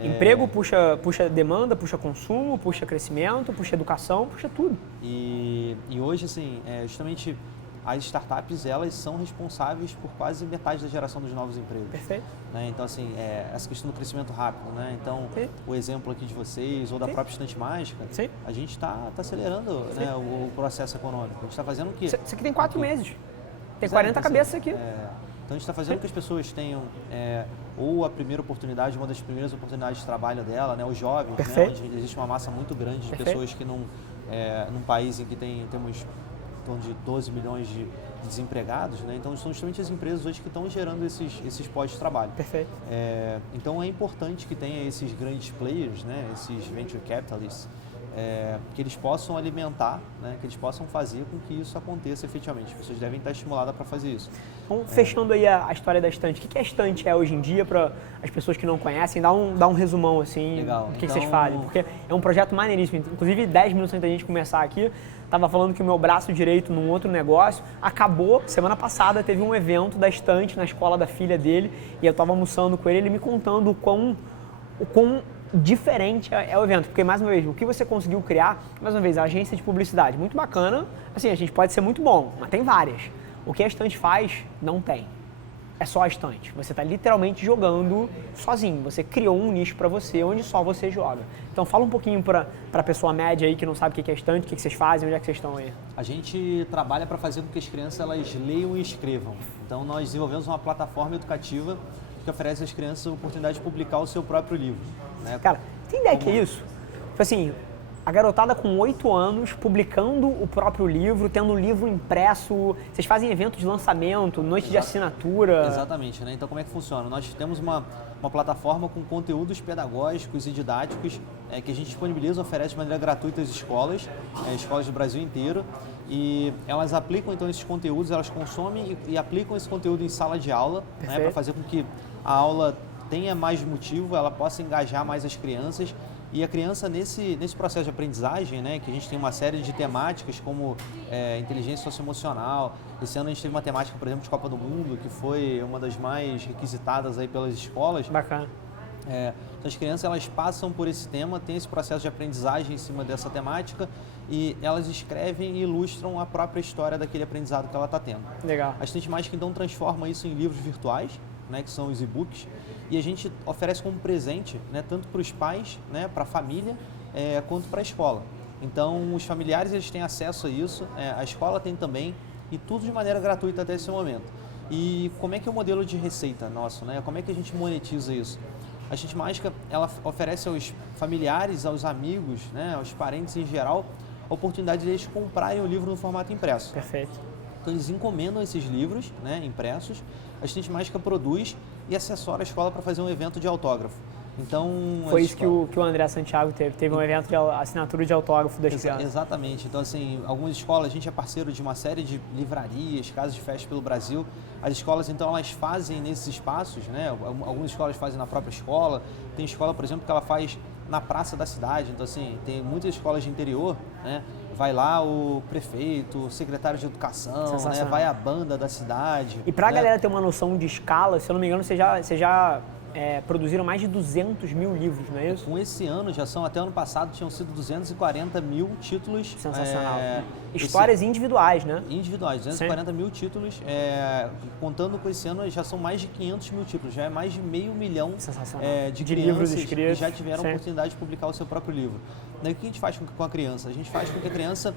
Emprego puxa demanda, puxa consumo, puxa crescimento, puxa educação, puxa tudo. E hoje, assim, justamente as startups, elas são responsáveis por quase metade da geração dos novos empregos. Perfeito. Né? Então, assim, essa questão do crescimento rápido, né? Então, o exemplo aqui de vocês, ou da própria Estante Mágica, a gente está acelerando, né, o processo econômico. A gente está fazendo o quê? Isso aqui tem 4 meses. Tem 40 cabeças aqui. Então, a gente está fazendo que as pessoas tenham ou a primeira oportunidade, uma das primeiras oportunidades de trabalho dela, né, os jovens, né, onde existe uma massa muito grande de pessoas que num país em que temos em torno de 12 milhões de desempregados, né, então são justamente as empresas hoje que estão gerando esses postos de trabalho. Perfeito. Então é importante que tenha esses grandes players, né, esses venture capitalists, que eles possam alimentar, né, que eles possam fazer com que isso aconteça efetivamente. As pessoas devem estar estimuladas para fazer isso. Então, fechando aí a história da Estante, o que a Estante é hoje em dia para as pessoas que não conhecem? Dá um resumão assim. Legal. Do que vocês fazem, porque é um projeto maneiríssimo. Inclusive, 10 minutos antes da gente começar aqui, estava falando que o meu braço direito num outro negócio acabou. Semana passada teve um evento da Estante na escola da filha dele e eu estava almoçando com ele me contando o quão diferente é o evento, porque mais uma vez, o que você conseguiu criar, mais uma vez, a agência de publicidade, muito bacana, assim, a gente pode ser muito bom, mas tem várias. O que a Estante faz, não tem. é só a estante. Você está literalmente jogando sozinho. Você criou um nicho para você, onde só você joga. Então fala um pouquinho para a pessoa média aí que não sabe o que é estante, o que vocês fazem, onde é que vocês estão aí. A gente trabalha para fazer com que as crianças elas leiam e escrevam. Então nós desenvolvemos uma plataforma educativa que oferece às crianças a oportunidade de publicar o seu próprio livro. Né? Cara, tem ideia que é isso? Tipo assim, a garotada com 8 anos publicando o próprio livro, tendo um livro impresso, vocês fazem evento de lançamento, noite de assinatura. Exatamente, né? Então como é que funciona? Nós temos uma plataforma com conteúdos pedagógicos e didáticos que a gente disponibiliza, oferece de maneira gratuita às escolas, escolas do Brasil inteiro, e elas aplicam então esses conteúdos, elas consomem e aplicam esse conteúdo em sala de aula, né, para fazer com que a aula tenha mais motivo, ela possa engajar mais as crianças. E a criança, nesse processo de aprendizagem, né, que a gente tem uma série de temáticas como inteligência socioemocional. Esse ano a gente teve uma temática, por exemplo, de Copa do Mundo, que foi uma das mais requisitadas aí pelas escolas. Bacana. Então as crianças elas passam por esse tema, tem esse processo de aprendizagem em cima dessa temática e elas escrevem e ilustram a própria história daquele aprendizado que ela está tendo. Legal. A Estante Mágica então transforma isso em livros virtuais, né, que são os e-books, e a gente oferece como presente, né, tanto para os pais, né, para a família, quanto para a escola. Então, os familiares eles têm acesso a isso, a escola tem também, e tudo de maneira gratuita até esse momento. E como é que é o modelo de receita nosso, né? Como é que a gente monetiza isso? A Estante Mágica ela oferece aos familiares, aos amigos, né, aos parentes em geral, a oportunidade de eles comprarem o livro no formato impresso. Perfeito. Então, eles encomendam esses livros, né, impressos, a Estante Mágica produz e assessora a escola para fazer um evento de autógrafo. Então, foi isso que o André Santiago teve um evento de assinatura de autógrafo das crianças. Exatamente. Então, assim, algumas escolas, a gente é parceiro de uma série de livrarias, casas de festa pelo Brasil. As escolas, então, elas fazem nesses espaços, né? Algumas escolas fazem na própria escola. Tem escola, por exemplo, que ela faz na praça da cidade. Então, assim, tem muitas escolas de interior, né? Vai lá o prefeito, o secretário de educação, né? Vai a banda da cidade. E para a galera ter uma noção de escala, se eu não me engano, você já produziram mais de 200 mil livros, não é isso? Com esse ano, até ano passado, tinham sido 240 mil títulos. Sensacional. Histórias individuais, né? Individuais, 240 mil títulos. Contando com esse ano, já são mais de 500 mil títulos. Já é mais de 500 mil de livros escritos que já tiveram a oportunidade de publicar o seu próprio livro. Daí, o que a gente faz com a criança? A gente faz com que a criança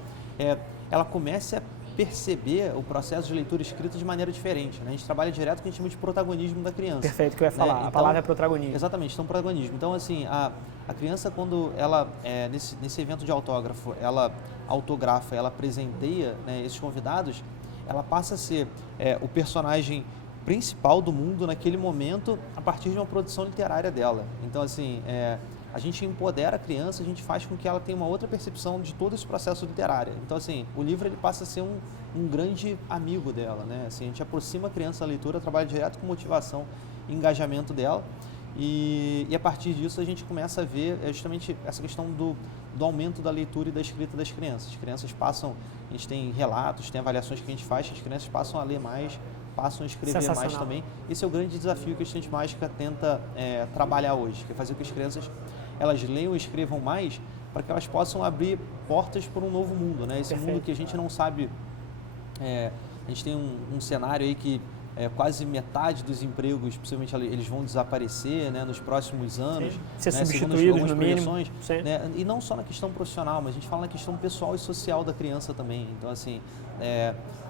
ela comece a perceber o processo de leitura escrita de maneira diferente, né? A gente trabalha direto com o que a gente chama de protagonismo da criança. Perfeito, que eu ia falar. Então, a palavra é protagonismo. Exatamente, então protagonismo. Então, assim, a criança, quando ela, nesse evento de autógrafo, ela autografa, ela presenteia, né, esses convidados, ela passa a ser o personagem principal do mundo naquele momento a partir de uma produção literária dela. Então, assim, a gente empodera a criança, a gente faz com que ela tenha uma outra percepção de todo esse processo literário. Então, assim, o livro ele passa a ser um grande amigo dela, né? Assim, a gente aproxima a criança da leitura, trabalha direto com motivação e engajamento dela. E a partir disso a gente começa a ver justamente essa questão do aumento da leitura e da escrita das crianças. As crianças passam, a gente tem relatos, tem avaliações que a gente faz, as crianças passam a ler mais, passam a escrever mais também. Esse é o grande desafio que a Estante Mágica tenta trabalhar hoje, que é fazer com que as crianças elas leiam e escrevam mais para que elas possam abrir portas para um novo mundo, né? Esse mundo que a gente não sabe, a gente tem um cenário aí que quase metade dos empregos, possivelmente eles vão desaparecer, né, nos próximos anos. Ser né, substituídos no mínimo. Né, e não só na questão profissional, mas a gente fala na questão pessoal e social da criança também. Então, assim,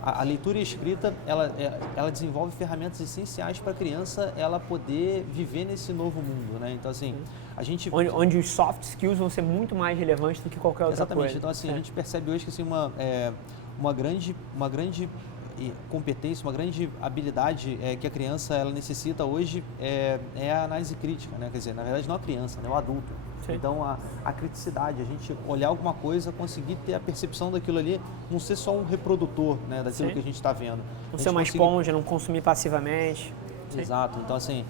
a leitura e a escrita, ela desenvolve ferramentas essenciais para a criança ela poder viver nesse novo mundo, né? Então, assim, a gente... Onde os soft skills vão ser muito mais relevantes do que qualquer outra coisa. Exatamente. Então, assim, a gente percebe hoje que assim, uma grande competência, uma grande habilidade que a criança ela necessita hoje é a análise crítica, né? Quer dizer, na verdade não a criança, né? O adulto. Sim. Então a criticidade, a gente olhar alguma coisa, conseguir ter a percepção daquilo ali, não ser só um reprodutor, né, daquilo que a gente está vendo. Não ser uma esponja, não consumir passivamente. Exato. Então assim,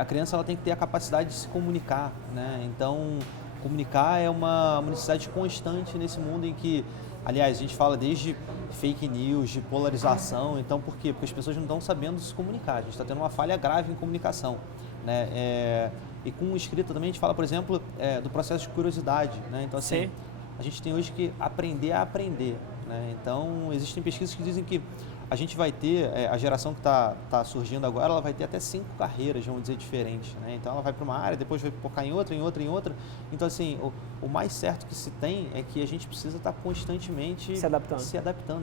a criança ela tem que ter a capacidade de se comunicar, né? Então comunicar é uma necessidade constante nesse mundo em que, aliás, a gente fala desde fake news, de polarização. Então, por quê? Porque as pessoas não estão sabendo se comunicar. A gente está tendo uma falha grave em comunicação, né? E com escrita também a gente fala, por exemplo, do processo de curiosidade, né? Então, assim, a gente tem hoje que aprender a aprender, né? Então, existem pesquisas que dizem que a gente vai ter, a geração que está surgindo agora, ela vai ter até 5 carreiras, vamos dizer, diferentes, né? Então, ela vai para uma área, depois vai focar em outra. Então, assim, o mais certo que se tem é que a gente precisa estar constantemente se adaptando. Sim.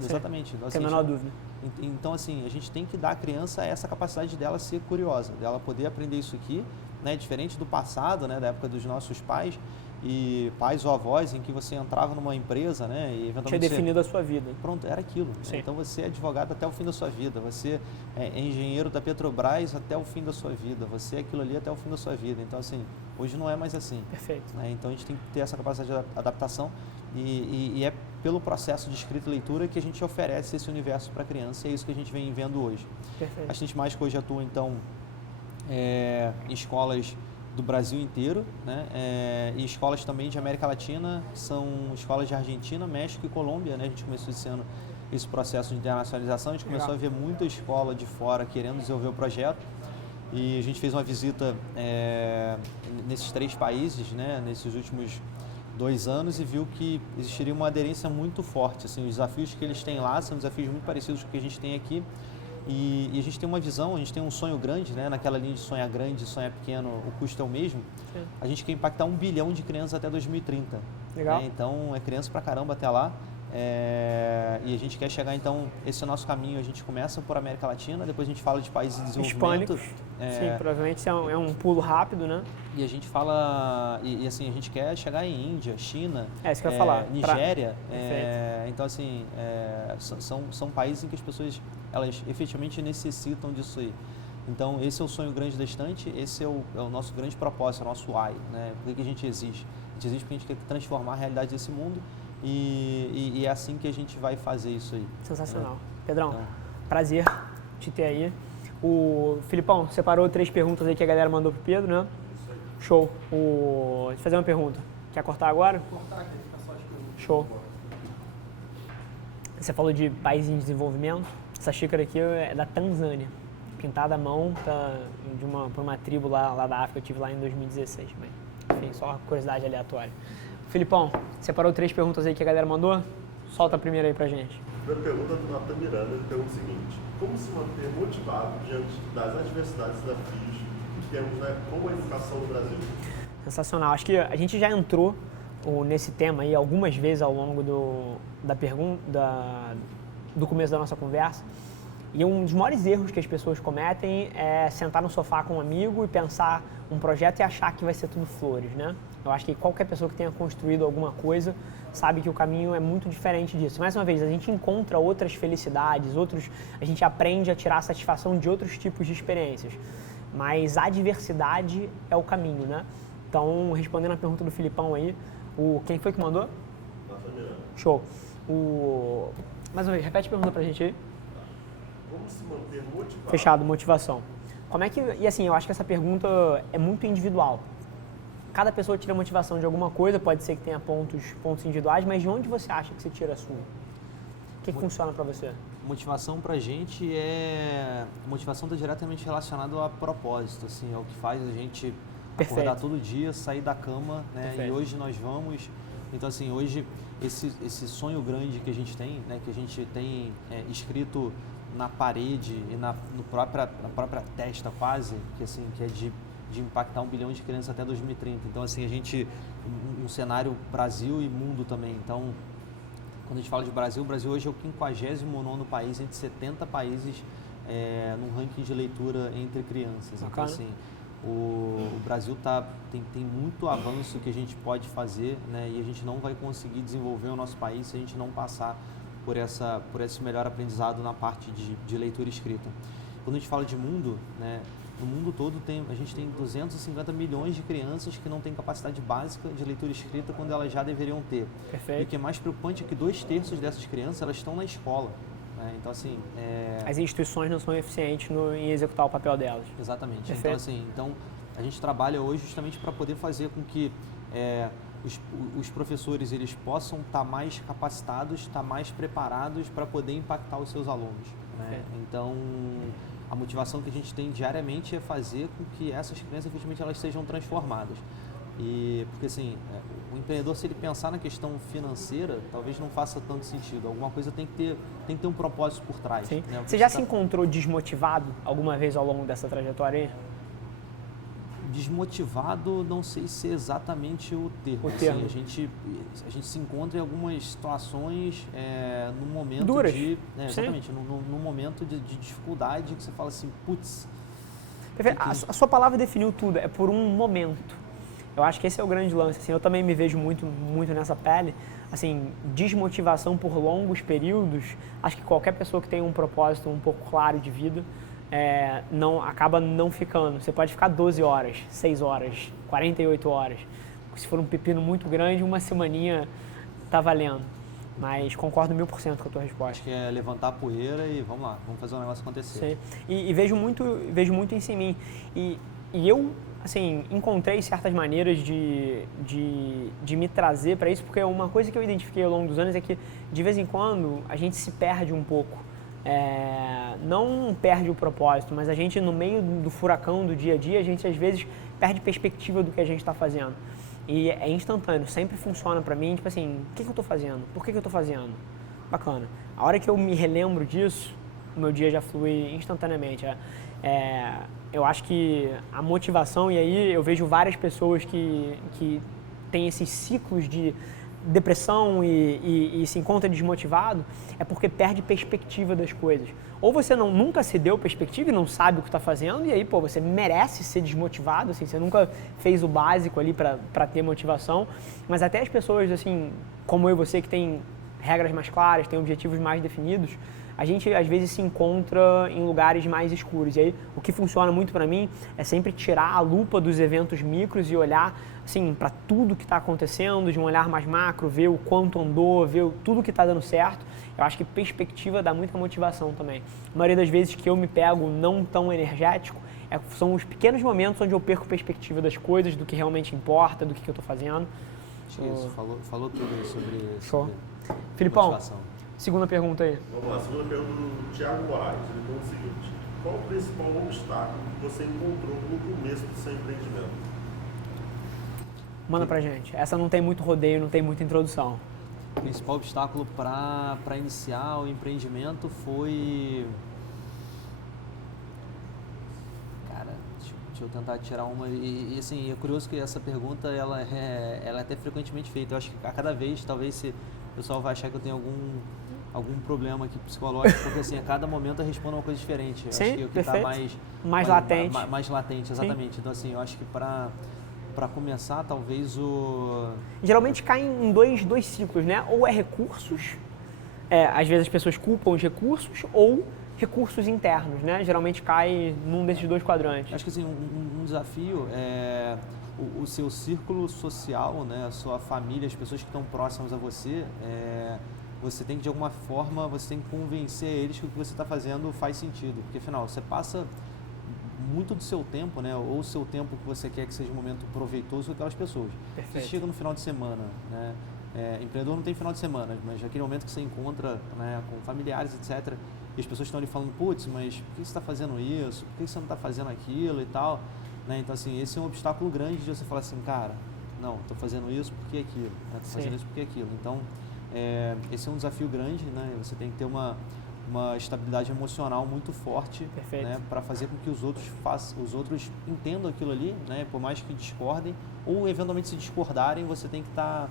Exatamente. Então, Sem a menor dúvida. Então, assim, a gente tem que dar à criança essa capacidade dela ser curiosa, dela poder aprender isso aqui, né? Diferente do passado, né? Da época dos nossos pais, e pais ou avós, em que você entrava numa empresa, né, e eventualmente tinha definido a sua vida. Pronto, era aquilo. Né? Então você é advogado até o fim da sua vida, você é engenheiro da Petrobras até o fim da sua vida, você é aquilo ali até o fim da sua vida. Então, assim, hoje não é mais assim. Perfeito. Né? Então a gente tem que ter essa capacidade de adaptação e é pelo processo de escrita e leitura que a gente oferece esse universo para a criança, e é isso que a gente vem vendo hoje. Perfeito. A gente mais que hoje atua, então, em escolas do Brasil inteiro, né? E escolas também de América Latina, são escolas de Argentina, México e Colômbia, né? A gente começou esse ano esse processo de internacionalização, a gente começou a ver muita escola de fora querendo desenvolver o projeto, e a gente fez uma visita nesses 3 países, né? Nesses últimos 2 anos, e viu que existiria uma aderência muito forte. Assim, os desafios que eles têm lá são desafios muito parecidos com o que a gente tem aqui. E a gente tem uma visão, a gente tem um sonho grande, né? Naquela linha de sonhar grande, sonhar pequeno, o custo é o mesmo. Sim. A gente quer impactar 1 bilhão de crianças até 2030. Legal. Né? Então, é criança pra caramba até lá. E a gente quer chegar, então, esse é o nosso caminho. A gente começa por América Latina, depois a gente fala de países de desenvolvimento. Hispânicos. Sim, provavelmente é um pulo rápido, né? E a gente fala, e assim, a gente quer chegar em Índia, China, isso que eu ia falar. Nigéria. Então, assim, são países em que as pessoas, elas efetivamente necessitam disso aí. Então, esse é o sonho grande da estante, esse é o nosso grande propósito, é o nosso why, né? Por que a gente existe? A gente existe porque a gente quer transformar a realidade desse mundo, e é assim que a gente vai fazer isso aí. Sensacional. Né? Pedrão, então, prazer te ter aí. O Filipão separou 3 perguntas aí que a galera mandou pro Pedro, né? Isso aí. Show. Deixa eu fazer uma pergunta. Quer cortar agora? Vou cortar aqui, fica só as perguntas. Show. Você falou de país em desenvolvimento. Essa xícara aqui é da Tanzânia. Pintada à mão por uma tribo lá da África. Eu estive lá em 2016. Mas, enfim, só uma curiosidade aleatória. Filipão, separou 3 perguntas aí que a galera mandou? Solta a primeira aí pra gente. A primeira pergunta é do Natan Miranda, ele pergunta o seguinte: como se manter motivado diante das adversidades e desafios que temos, né, como a educação no Brasil? Sensacional. Acho que a gente já entrou nesse tema aí algumas vezes ao longo do começo da nossa conversa. E um dos maiores erros que as pessoas cometem é sentar no sofá com um amigo e pensar um projeto e achar que vai ser tudo flores, né? Eu acho que qualquer pessoa que tenha construído alguma coisa sabe que o caminho é muito diferente disso. Mais uma vez, a gente encontra outras felicidades, a gente aprende a tirar satisfação de outros tipos de experiências. Mas a diversidade é o caminho, né? Então, respondendo a pergunta do Filipão aí, quem foi que mandou? Show. Mais uma vez, repete a pergunta pra gente aí. Como se manter motivado? Fechado, motivação. E assim, eu acho que essa pergunta é muito individual. Cada pessoa tira motivação de alguma coisa, pode ser que tenha pontos individuais, mas de onde você acha que você tira a sua? O que funciona para você? Motivação pra gente motivação está diretamente relacionada a propósito, assim, é o que faz a gente acordar todo dia, sair da cama, né? Perfeito. E hoje nós vamos. Então, assim, hoje esse sonho grande que a gente tem, né? Que a gente tem escrito na parede e na própria testa quase, que é de impactar 1 bilhão de crianças até 2030. Então, assim, um cenário Brasil e mundo também. Então, quando a gente fala de Brasil, o Brasil hoje é o 59º país entre 70 países no ranking de leitura entre crianças. Então, assim, o Brasil tem muito avanço que a gente pode fazer, né? E a gente não vai conseguir desenvolver o nosso país se a gente não passar por esse melhor aprendizado na parte de leitura e escrita. Quando a gente fala de mundo, né? No mundo todo a gente tem 250 milhões de crianças que não têm capacidade básica de leitura e escrita quando elas já deveriam ter. Perfeito. E o que é mais preocupante é que 2/3 dessas crianças elas estão na escola. Né? Então, assim... As instituições não são eficientes em executar o papel delas. Exatamente. Perfeito. Então, a gente trabalha hoje justamente para poder fazer com que os professores eles possam estar mais capacitados, estar mais preparados para poder impactar os seus alunos. Né? Então, a motivação que a gente tem diariamente é fazer com que essas crianças, efetivamente, elas sejam transformadas. Porque assim, o empreendedor, se ele pensar na questão financeira, talvez não faça tanto sentido. Alguma coisa tem que ter um propósito por trás. Sim. Né? Você já se encontrou desmotivado alguma vez ao longo dessa trajetória aí? Desmotivado, não sei se é exatamente o termo. Assim, a gente se encontra em algumas situações no momento duras. Exatamente, no momento de dificuldade que você fala assim, putz. A sua palavra definiu tudo, é por um momento. Eu acho que esse é o grande lance. Assim, eu também me vejo muito nessa pele. Assim, desmotivação por longos períodos, acho que qualquer pessoa que tem um propósito um pouco claro de vida, acaba não ficando. Você pode ficar 12 horas, 6 horas, 48 horas. Se for um pepino muito grande, uma semaninha tá valendo. Mas concordo 1000% com a tua resposta. Acho que é levantar a poeira e vamos lá, vamos fazer o negócio acontecer. Sim. E vejo muito isso em mim. E eu, assim, encontrei certas maneiras de me trazer para isso, porque uma coisa que eu identifiquei ao longo dos anos é que, de vez em quando, a gente se perde um pouco. Não perde o propósito, mas a gente, no meio do furacão do dia a dia, a gente, às vezes, perde perspectiva do que a gente está fazendo. E é instantâneo, sempre funciona para mim, tipo assim, o que eu estou fazendo? Por que eu estou fazendo? Bacana. A hora que eu me relembro disso, o meu dia já flui instantaneamente. Eu acho que a motivação, e aí eu vejo várias pessoas que têm esses ciclos de depressão e se encontra desmotivado, é porque perde perspectiva das coisas. Ou você nunca se deu perspectiva e não sabe o que está fazendo, e aí, você merece ser desmotivado, assim, você nunca fez o básico ali para ter motivação, mas até as pessoas, assim, como eu e você, que tem regras mais claras, tem objetivos mais definidos, a gente às vezes se encontra em lugares mais escuros. E aí o que funciona muito para mim é sempre tirar a lupa dos eventos micros e olhar assim, para tudo que está acontecendo, de um olhar mais macro, ver o quanto andou, ver tudo que está dando certo. Eu acho que perspectiva dá muita motivação também. A maioria das vezes que eu me pego não tão energético, são os pequenos momentos onde eu perco perspectiva das coisas, do que realmente importa, do que eu estou fazendo. Isso, falou tudo aí sobre Filipão, motivação. Segunda pergunta aí. Vamos lá, a segunda pergunta do Thiago Moraes. Ele pergunta o seguinte: qual o principal obstáculo que você encontrou no começo do seu empreendimento? Manda pra gente. Essa não tem muito rodeio, não tem muita introdução. O principal obstáculo para iniciar o empreendimento foi... Cara, deixa eu tentar tirar uma... E assim, é curioso que essa pergunta, ela é até frequentemente feita. Eu acho que a cada vez, talvez, se o pessoal vai achar que eu tenho algum problema aqui psicológico, porque assim, a cada momento eu respondo uma coisa diferente. Sim, acho que o que está mais latente. Mais latente, exatamente. Sim. Então assim, eu acho que para começar, talvez Geralmente cai em dois ciclos, né? Ou é recursos, às vezes as pessoas culpam os recursos, ou recursos internos, né? Geralmente cai num desses dois quadrantes. Acho que assim, um desafio é o seu círculo social, né? A sua família, as pessoas que estão próximas a você, você tem que, de alguma forma, você tem que convencer eles que o que você está fazendo faz sentido. Porque, afinal, você passa muito do seu tempo, né? Ou o seu tempo que você quer que seja um momento proveitoso com aquelas pessoas. Perfeito. Você chega no final de semana, né? Empreendedor não tem final de semana, mas aquele momento que você encontra, né, com familiares, etc., e as pessoas estão ali falando, putz, mas por que você está fazendo isso? Por que você não está fazendo aquilo e tal? Né? Então, assim, esse é um obstáculo grande de você falar assim, cara, não, estou fazendo isso porque aquilo, né? Estou fazendo isso porque aquilo. Então, esse é um desafio grande, né? Você tem que ter uma estabilidade emocional muito forte, né, para fazer com que os outros entendam aquilo ali, né, por mais que discordem, ou eventualmente se discordarem, você tem que estar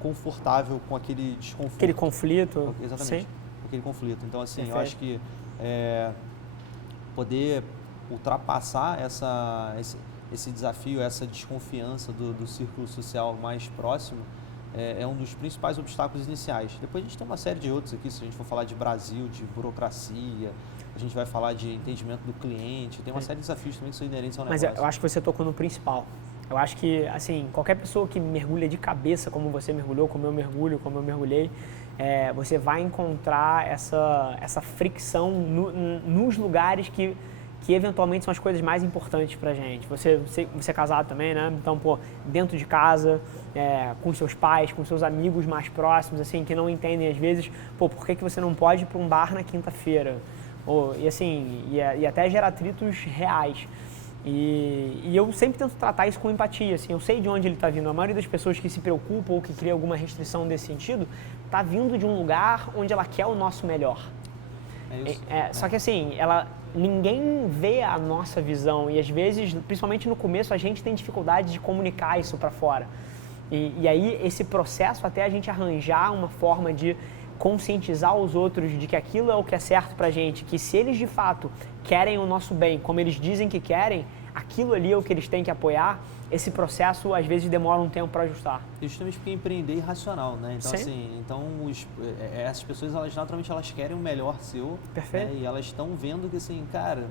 confortável com aquele desconforto. Aquele conflito. Exatamente, sim. Aquele conflito. Então, assim, Perfeito. eu acho que poder ultrapassar esse desafio, essa desconfiança do círculo social mais próximo, é um dos principais obstáculos iniciais. Depois a gente tem uma série de outros aqui, se a gente for falar de Brasil, de burocracia, a gente vai falar de entendimento do cliente, tem uma série de desafios também que são inerentes ao negócio. Mas eu acho que você tocou no principal. Eu acho que, assim, qualquer pessoa que mergulha de cabeça, como você mergulhou, como eu mergulho, como eu mergulhei, você vai encontrar essa fricção nos lugares que eventualmente são as coisas mais importantes pra gente. Você é casado também, né? Então, dentro de casa, com seus pais, com seus amigos mais próximos, assim, que não entendem às vezes, por que você não pode ir para um bar na quinta-feira? E assim, e até gera atritos reais. E eu sempre tento tratar isso com empatia, assim, eu sei de onde ele está vindo. A maioria das pessoas que se preocupam ou que cria alguma restrição desse sentido, está vindo de um lugar onde ela quer o nosso melhor. É isso. Só que assim, ninguém vê a nossa visão e às vezes, principalmente no começo, a gente tem dificuldade de comunicar isso para fora. E aí esse processo até a gente arranjar uma forma de conscientizar os outros de que aquilo é o que é certo pra gente, que se eles de fato querem o nosso bem, como eles dizem que querem, aquilo ali é o que eles têm que apoiar, esse processo às vezes demora um tempo para ajustar. Justamente porque empreender é irracional, né? Então, Sim. assim, essas pessoas, naturalmente, elas querem o melhor seu. Perfeito. Né? E elas estão vendo que, assim, cara,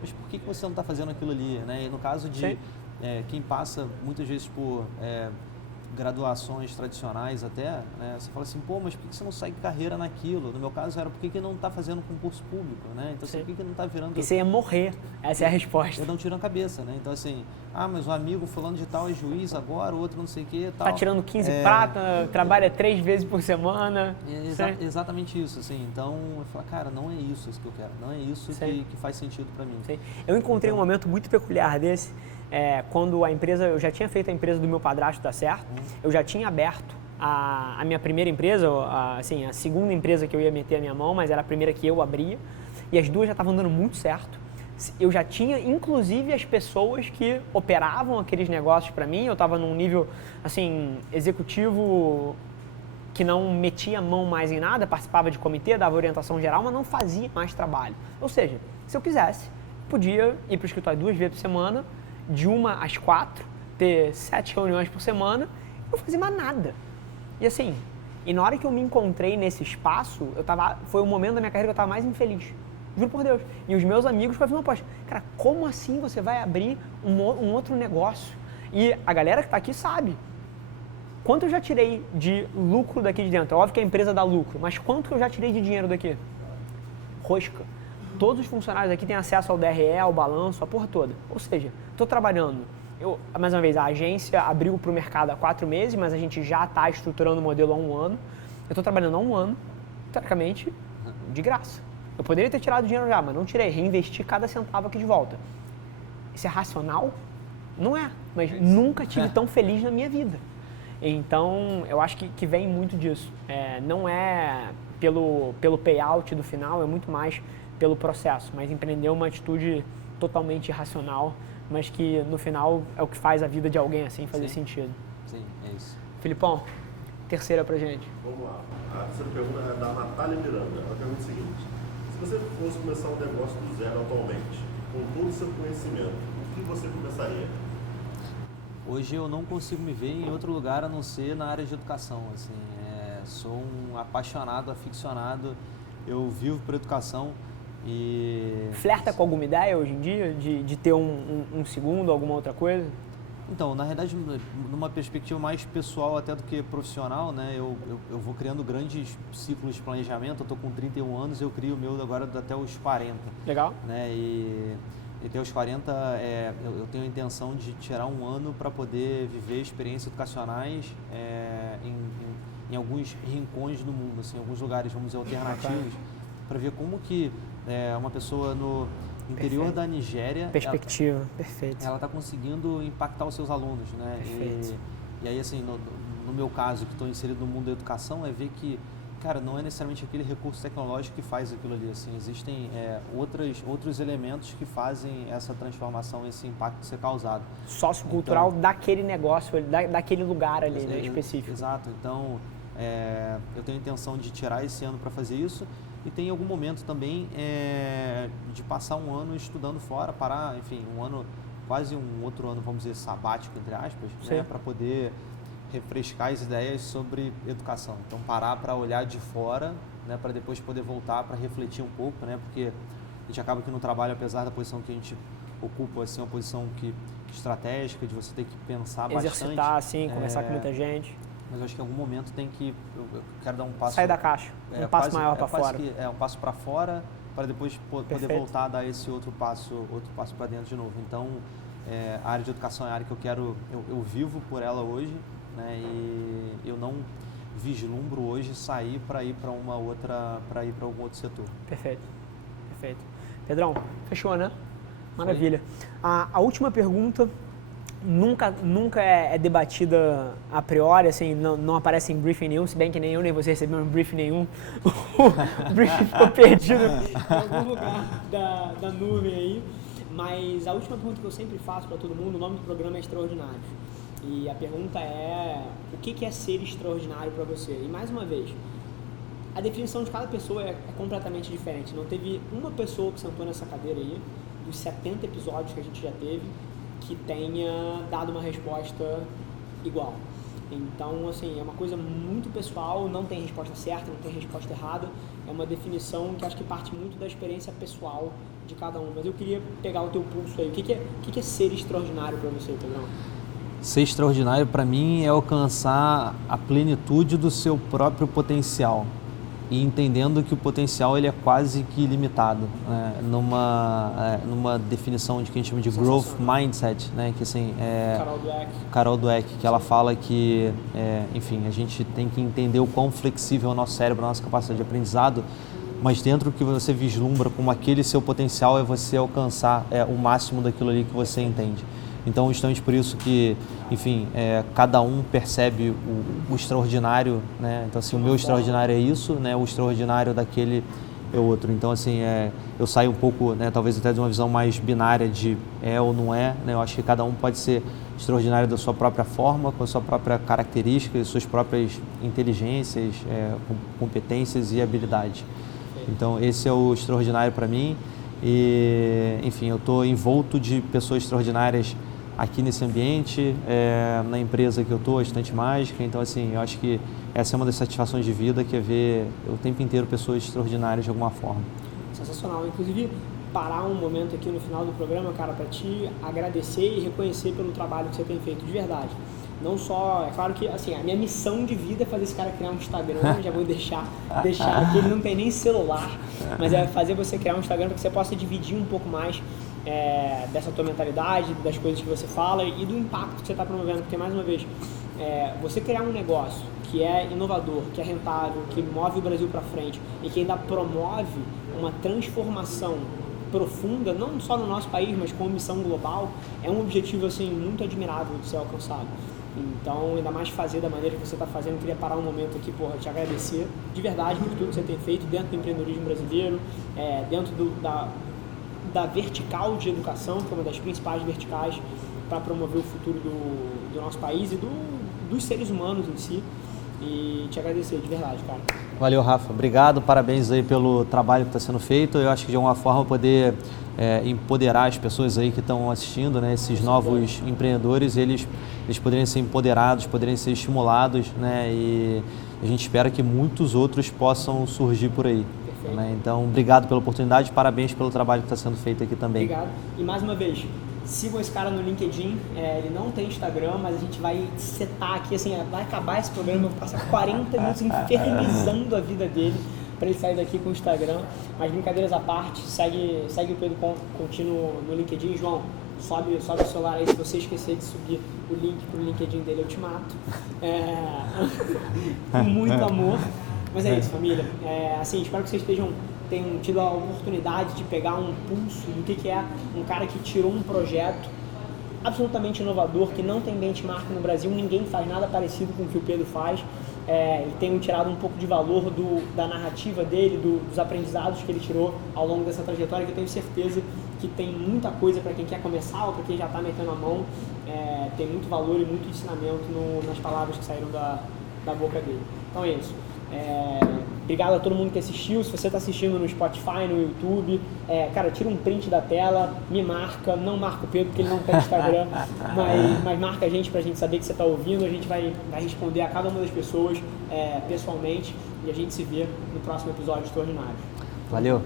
mas por que você não está fazendo aquilo ali, né? E no caso de quem passa muitas vezes por graduações tradicionais até, né? Você fala assim, pô, mas por que você não segue carreira naquilo? No meu caso era, por que não está fazendo concurso público, né? Então, assim, por que não está virando... E você ia morrer, essa é a resposta. Eu não tiro a cabeça, né? Então, assim, mas o amigo fulano de tal é juiz agora, o outro não sei o que, tal. Tá tirando 15 prata, trabalha 3 vezes por semana. Exatamente isso, assim. Então, eu falo, cara, não é isso que eu quero, não é isso que faz sentido para mim. Sim. Eu encontrei um momento muito peculiar desse, quando a empresa, eu já tinha feito a empresa do meu padrasto dar certo, eu já tinha aberto a minha primeira empresa, a segunda empresa que eu ia meter a minha mão, mas era a primeira que eu abria, e as duas já estavam dando muito certo. Eu já tinha, inclusive, as pessoas que operavam aqueles negócios para mim, eu estava num nível, assim, executivo que não metia a mão mais em nada, participava de comitê, dava orientação geral, mas não fazia mais trabalho. Ou seja, se eu quisesse, podia ir para o escritório 2 vezes por semana, de 1 às 4, ter 7 reuniões por semana, e não fazia mais nada. E assim, na hora que eu me encontrei nesse espaço, foi o momento da minha carreira que eu estava mais infeliz. Juro por Deus. E os meus amigos falaram, poxa, cara, como assim você vai abrir um outro negócio? E a galera que está aqui sabe. Quanto eu já tirei de lucro daqui de dentro? É óbvio que a empresa dá lucro, mas quanto que eu já tirei de dinheiro daqui? Rosca. Todos os funcionários aqui têm acesso ao DRE, ao balanço, a porra toda. Ou seja, estou trabalhando. Mais uma vez, a agência abriu para o mercado há 4 meses, mas a gente já está estruturando o modelo há 1 ano. Eu estou trabalhando há 1 ano, teoricamente, de graça. Eu poderia ter tirado dinheiro já, mas não tirei. Reinvesti cada centavo aqui de volta. Isso é racional? Não é, mas nunca tive tão feliz na minha vida. Então, eu acho que vem muito disso. Não é pelo payout do final, é muito mais pelo processo. Mas empreender é uma atitude totalmente irracional, mas que no final é o que faz a vida de alguém assim fazer sentido. Sim, é isso. Filipão, terceira pra gente. Vamos lá. A terceira pergunta é da Natália Miranda. Ela pergunta o seguinte: se você fosse começar um negócio do zero atualmente, com todo o seu conhecimento, o que você começaria? Hoje eu não consigo me ver em outro lugar a não ser na área de educação. Assim, sou um apaixonado, aficionado, eu vivo por educação e... Flerta com alguma ideia hoje em dia de ter um segundo, alguma outra coisa? Então, na realidade, numa perspectiva mais pessoal até do que profissional, né, eu vou criando grandes ciclos de planejamento. Eu estou com 31 anos, eu crio o meu agora até os 40. Legal. Né, e até os 40 eu tenho a intenção de tirar 1 ano para poder viver experiências educacionais em alguns rincões do mundo, assim, alguns lugares, vamos dizer, alternativos, para ver como que uma pessoa no interior da Nigéria, perspectiva, perfeito. Ela está conseguindo impactar os seus alunos, né? E aí, assim, no meu caso, que estou inserido no mundo da educação, é ver que, cara, não é necessariamente aquele recurso tecnológico que faz aquilo ali, assim, existem outros elementos que fazem essa transformação, esse impacto ser causado. Sociocultural então, daquele negócio, daquele lugar ali, né, específico. Exato, então eu tenho a intenção de tirar esse ano para fazer isso. E tem algum momento também de passar 1 ano estudando fora, parar, enfim, 1 ano, quase um outro ano, vamos dizer, sabático, entre aspas, né, para poder refrescar as ideias sobre educação. Então, parar para olhar de fora, né, para depois poder voltar para refletir um pouco, né, porque a gente acaba que no trabalho, apesar da posição que a gente ocupa, assim, uma posição estratégica, de você ter que pensar bastante. Exercitar, sim, conversar com muita gente. Mas eu acho que em algum momento eu quero dar um passo... Sair da caixa, um passo maior para fora. Um passo para fora, para depois poder voltar a dar esse outro passo para dentro de novo. Então, a área de educação é a área que eu vivo por ela hoje, né, e eu não vislumbro hoje sair para ir para algum outro setor. Perfeito. Pedrão, fechou, né? Maravilha. A última pergunta nunca é debatida a priori, assim, não aparece em briefing nenhum, se bem que nem eu nem você recebeu um briefing nenhum. O briefing ficou perdido em algum lugar da nuvem aí. Mas a última pergunta que eu sempre faço para todo mundo, o nome do programa é Extraordinários. E a pergunta é, o que é ser extraordinário para você? E mais uma vez, a definição de cada pessoa é completamente diferente. Não teve uma pessoa que sentou nessa cadeira aí, dos 70 episódios que a gente já teve, que tenha dado uma resposta igual. Então, assim, é uma coisa muito pessoal, não tem resposta certa, não tem resposta errada. É uma definição que acho que parte muito da experiência pessoal de cada um. Mas eu queria pegar o teu pulso aí. O que é ser extraordinário para você, Pedrão? Ser extraordinário para mim é alcançar a plenitude do seu próprio potencial e entendendo que o potencial ele é quase que ilimitado, né? Numa definição de que a gente chama de growth mindset, né? Que assim Carol Dweck, que ela fala que enfim, a gente tem que entender o quão flexível é o nosso cérebro, a nossa capacidade de aprendizado, mas dentro do que você vislumbra como aquele seu potencial é você alcançar o máximo daquilo ali que você entende. Então, justamente por isso que, enfim, cada um percebe o extraordinário, né? Então, assim, o meu extraordinário é isso, né? O extraordinário daquele é outro. Então, assim, eu saio um pouco, né, talvez até de uma visão mais binária de é ou não é, né? Eu acho que cada um pode ser extraordinário da sua própria forma, com a sua própria característica, suas próprias inteligências, competências e habilidades. Então, esse é o extraordinário para mim. E, enfim, eu estou envolto de pessoas extraordinárias aqui nesse ambiente, na empresa que eu estou, a Estante Mágica. Então, assim, eu acho que essa é uma das satisfações de vida, que é ver o tempo inteiro pessoas extraordinárias de alguma forma. Sensacional. Inclusive, parar um momento aqui no final do programa, cara, para te agradecer e reconhecer pelo trabalho que você tem feito, de verdade. Não só, é claro que, assim, a minha missão de vida é fazer esse cara criar um Instagram, já vou deixar aqui, ele não tem nem celular, mas é fazer você criar um Instagram para que você possa dividir um pouco mais dessa tua mentalidade, das coisas que você fala e do impacto que você está promovendo, porque, mais uma vez, você criar um negócio que é inovador, que é rentável, que move o Brasil para frente e que ainda promove uma transformação profunda, não só no nosso país, mas com missão global, é um objetivo, assim, muito admirável de ser alcançado. Então, ainda mais fazer da maneira que você está fazendo, eu queria parar um momento aqui, te agradecer de verdade por tudo que você tem feito dentro do empreendedorismo brasileiro, dentro da vertical de educação, que é uma das principais verticais para promover o futuro do nosso país e dos seres humanos em si. E te agradecer de verdade, cara. Valeu, Rafa. Obrigado, parabéns aí pelo trabalho que está sendo feito. Eu acho que de alguma forma poder empoderar as pessoas aí que estão assistindo, né, esses novos empreendedores, eles poderem ser empoderados, poderem ser estimulados, né, e a gente espera que muitos outros possam surgir por aí. Né? Então, obrigado pela oportunidade, parabéns pelo trabalho que está sendo feito aqui também. Obrigado. E mais uma vez, sigam esse cara no LinkedIn, ele não tem Instagram, mas a gente vai setar aqui, assim, vai acabar esse programa, eu vou passar 40 minutos infernizando a vida dele para ele sair daqui com o Instagram. Mas brincadeiras à parte, segue o Pedro Contino no LinkedIn. João, sobe o celular aí, se você esquecer de subir o link pro LinkedIn dele, eu te mato. Com muito amor. Mas é isso, família. Assim, espero que vocês tenham tido a oportunidade de pegar um pulso do que é um cara que tirou um projeto absolutamente inovador, que não tem benchmark no Brasil, ninguém faz nada parecido com o que o Pedro faz. E tem tirado um pouco de valor da narrativa dele, dos aprendizados que ele tirou ao longo dessa trajetória, que eu tenho certeza que tem muita coisa para quem quer começar ou para quem já está metendo a mão. Tem muito valor e muito ensinamento nas palavras que saíram da boca dele. Então é isso. Obrigado a todo mundo que assistiu. Se você está assistindo no Spotify, no YouTube, cara, tira um print da tela, me marca, não marca o Pedro porque ele não tem Instagram, mas marca a gente pra gente saber que você está ouvindo. A gente vai responder a cada uma das pessoas pessoalmente e a gente se vê no próximo episódio de Extraordinários. Valeu!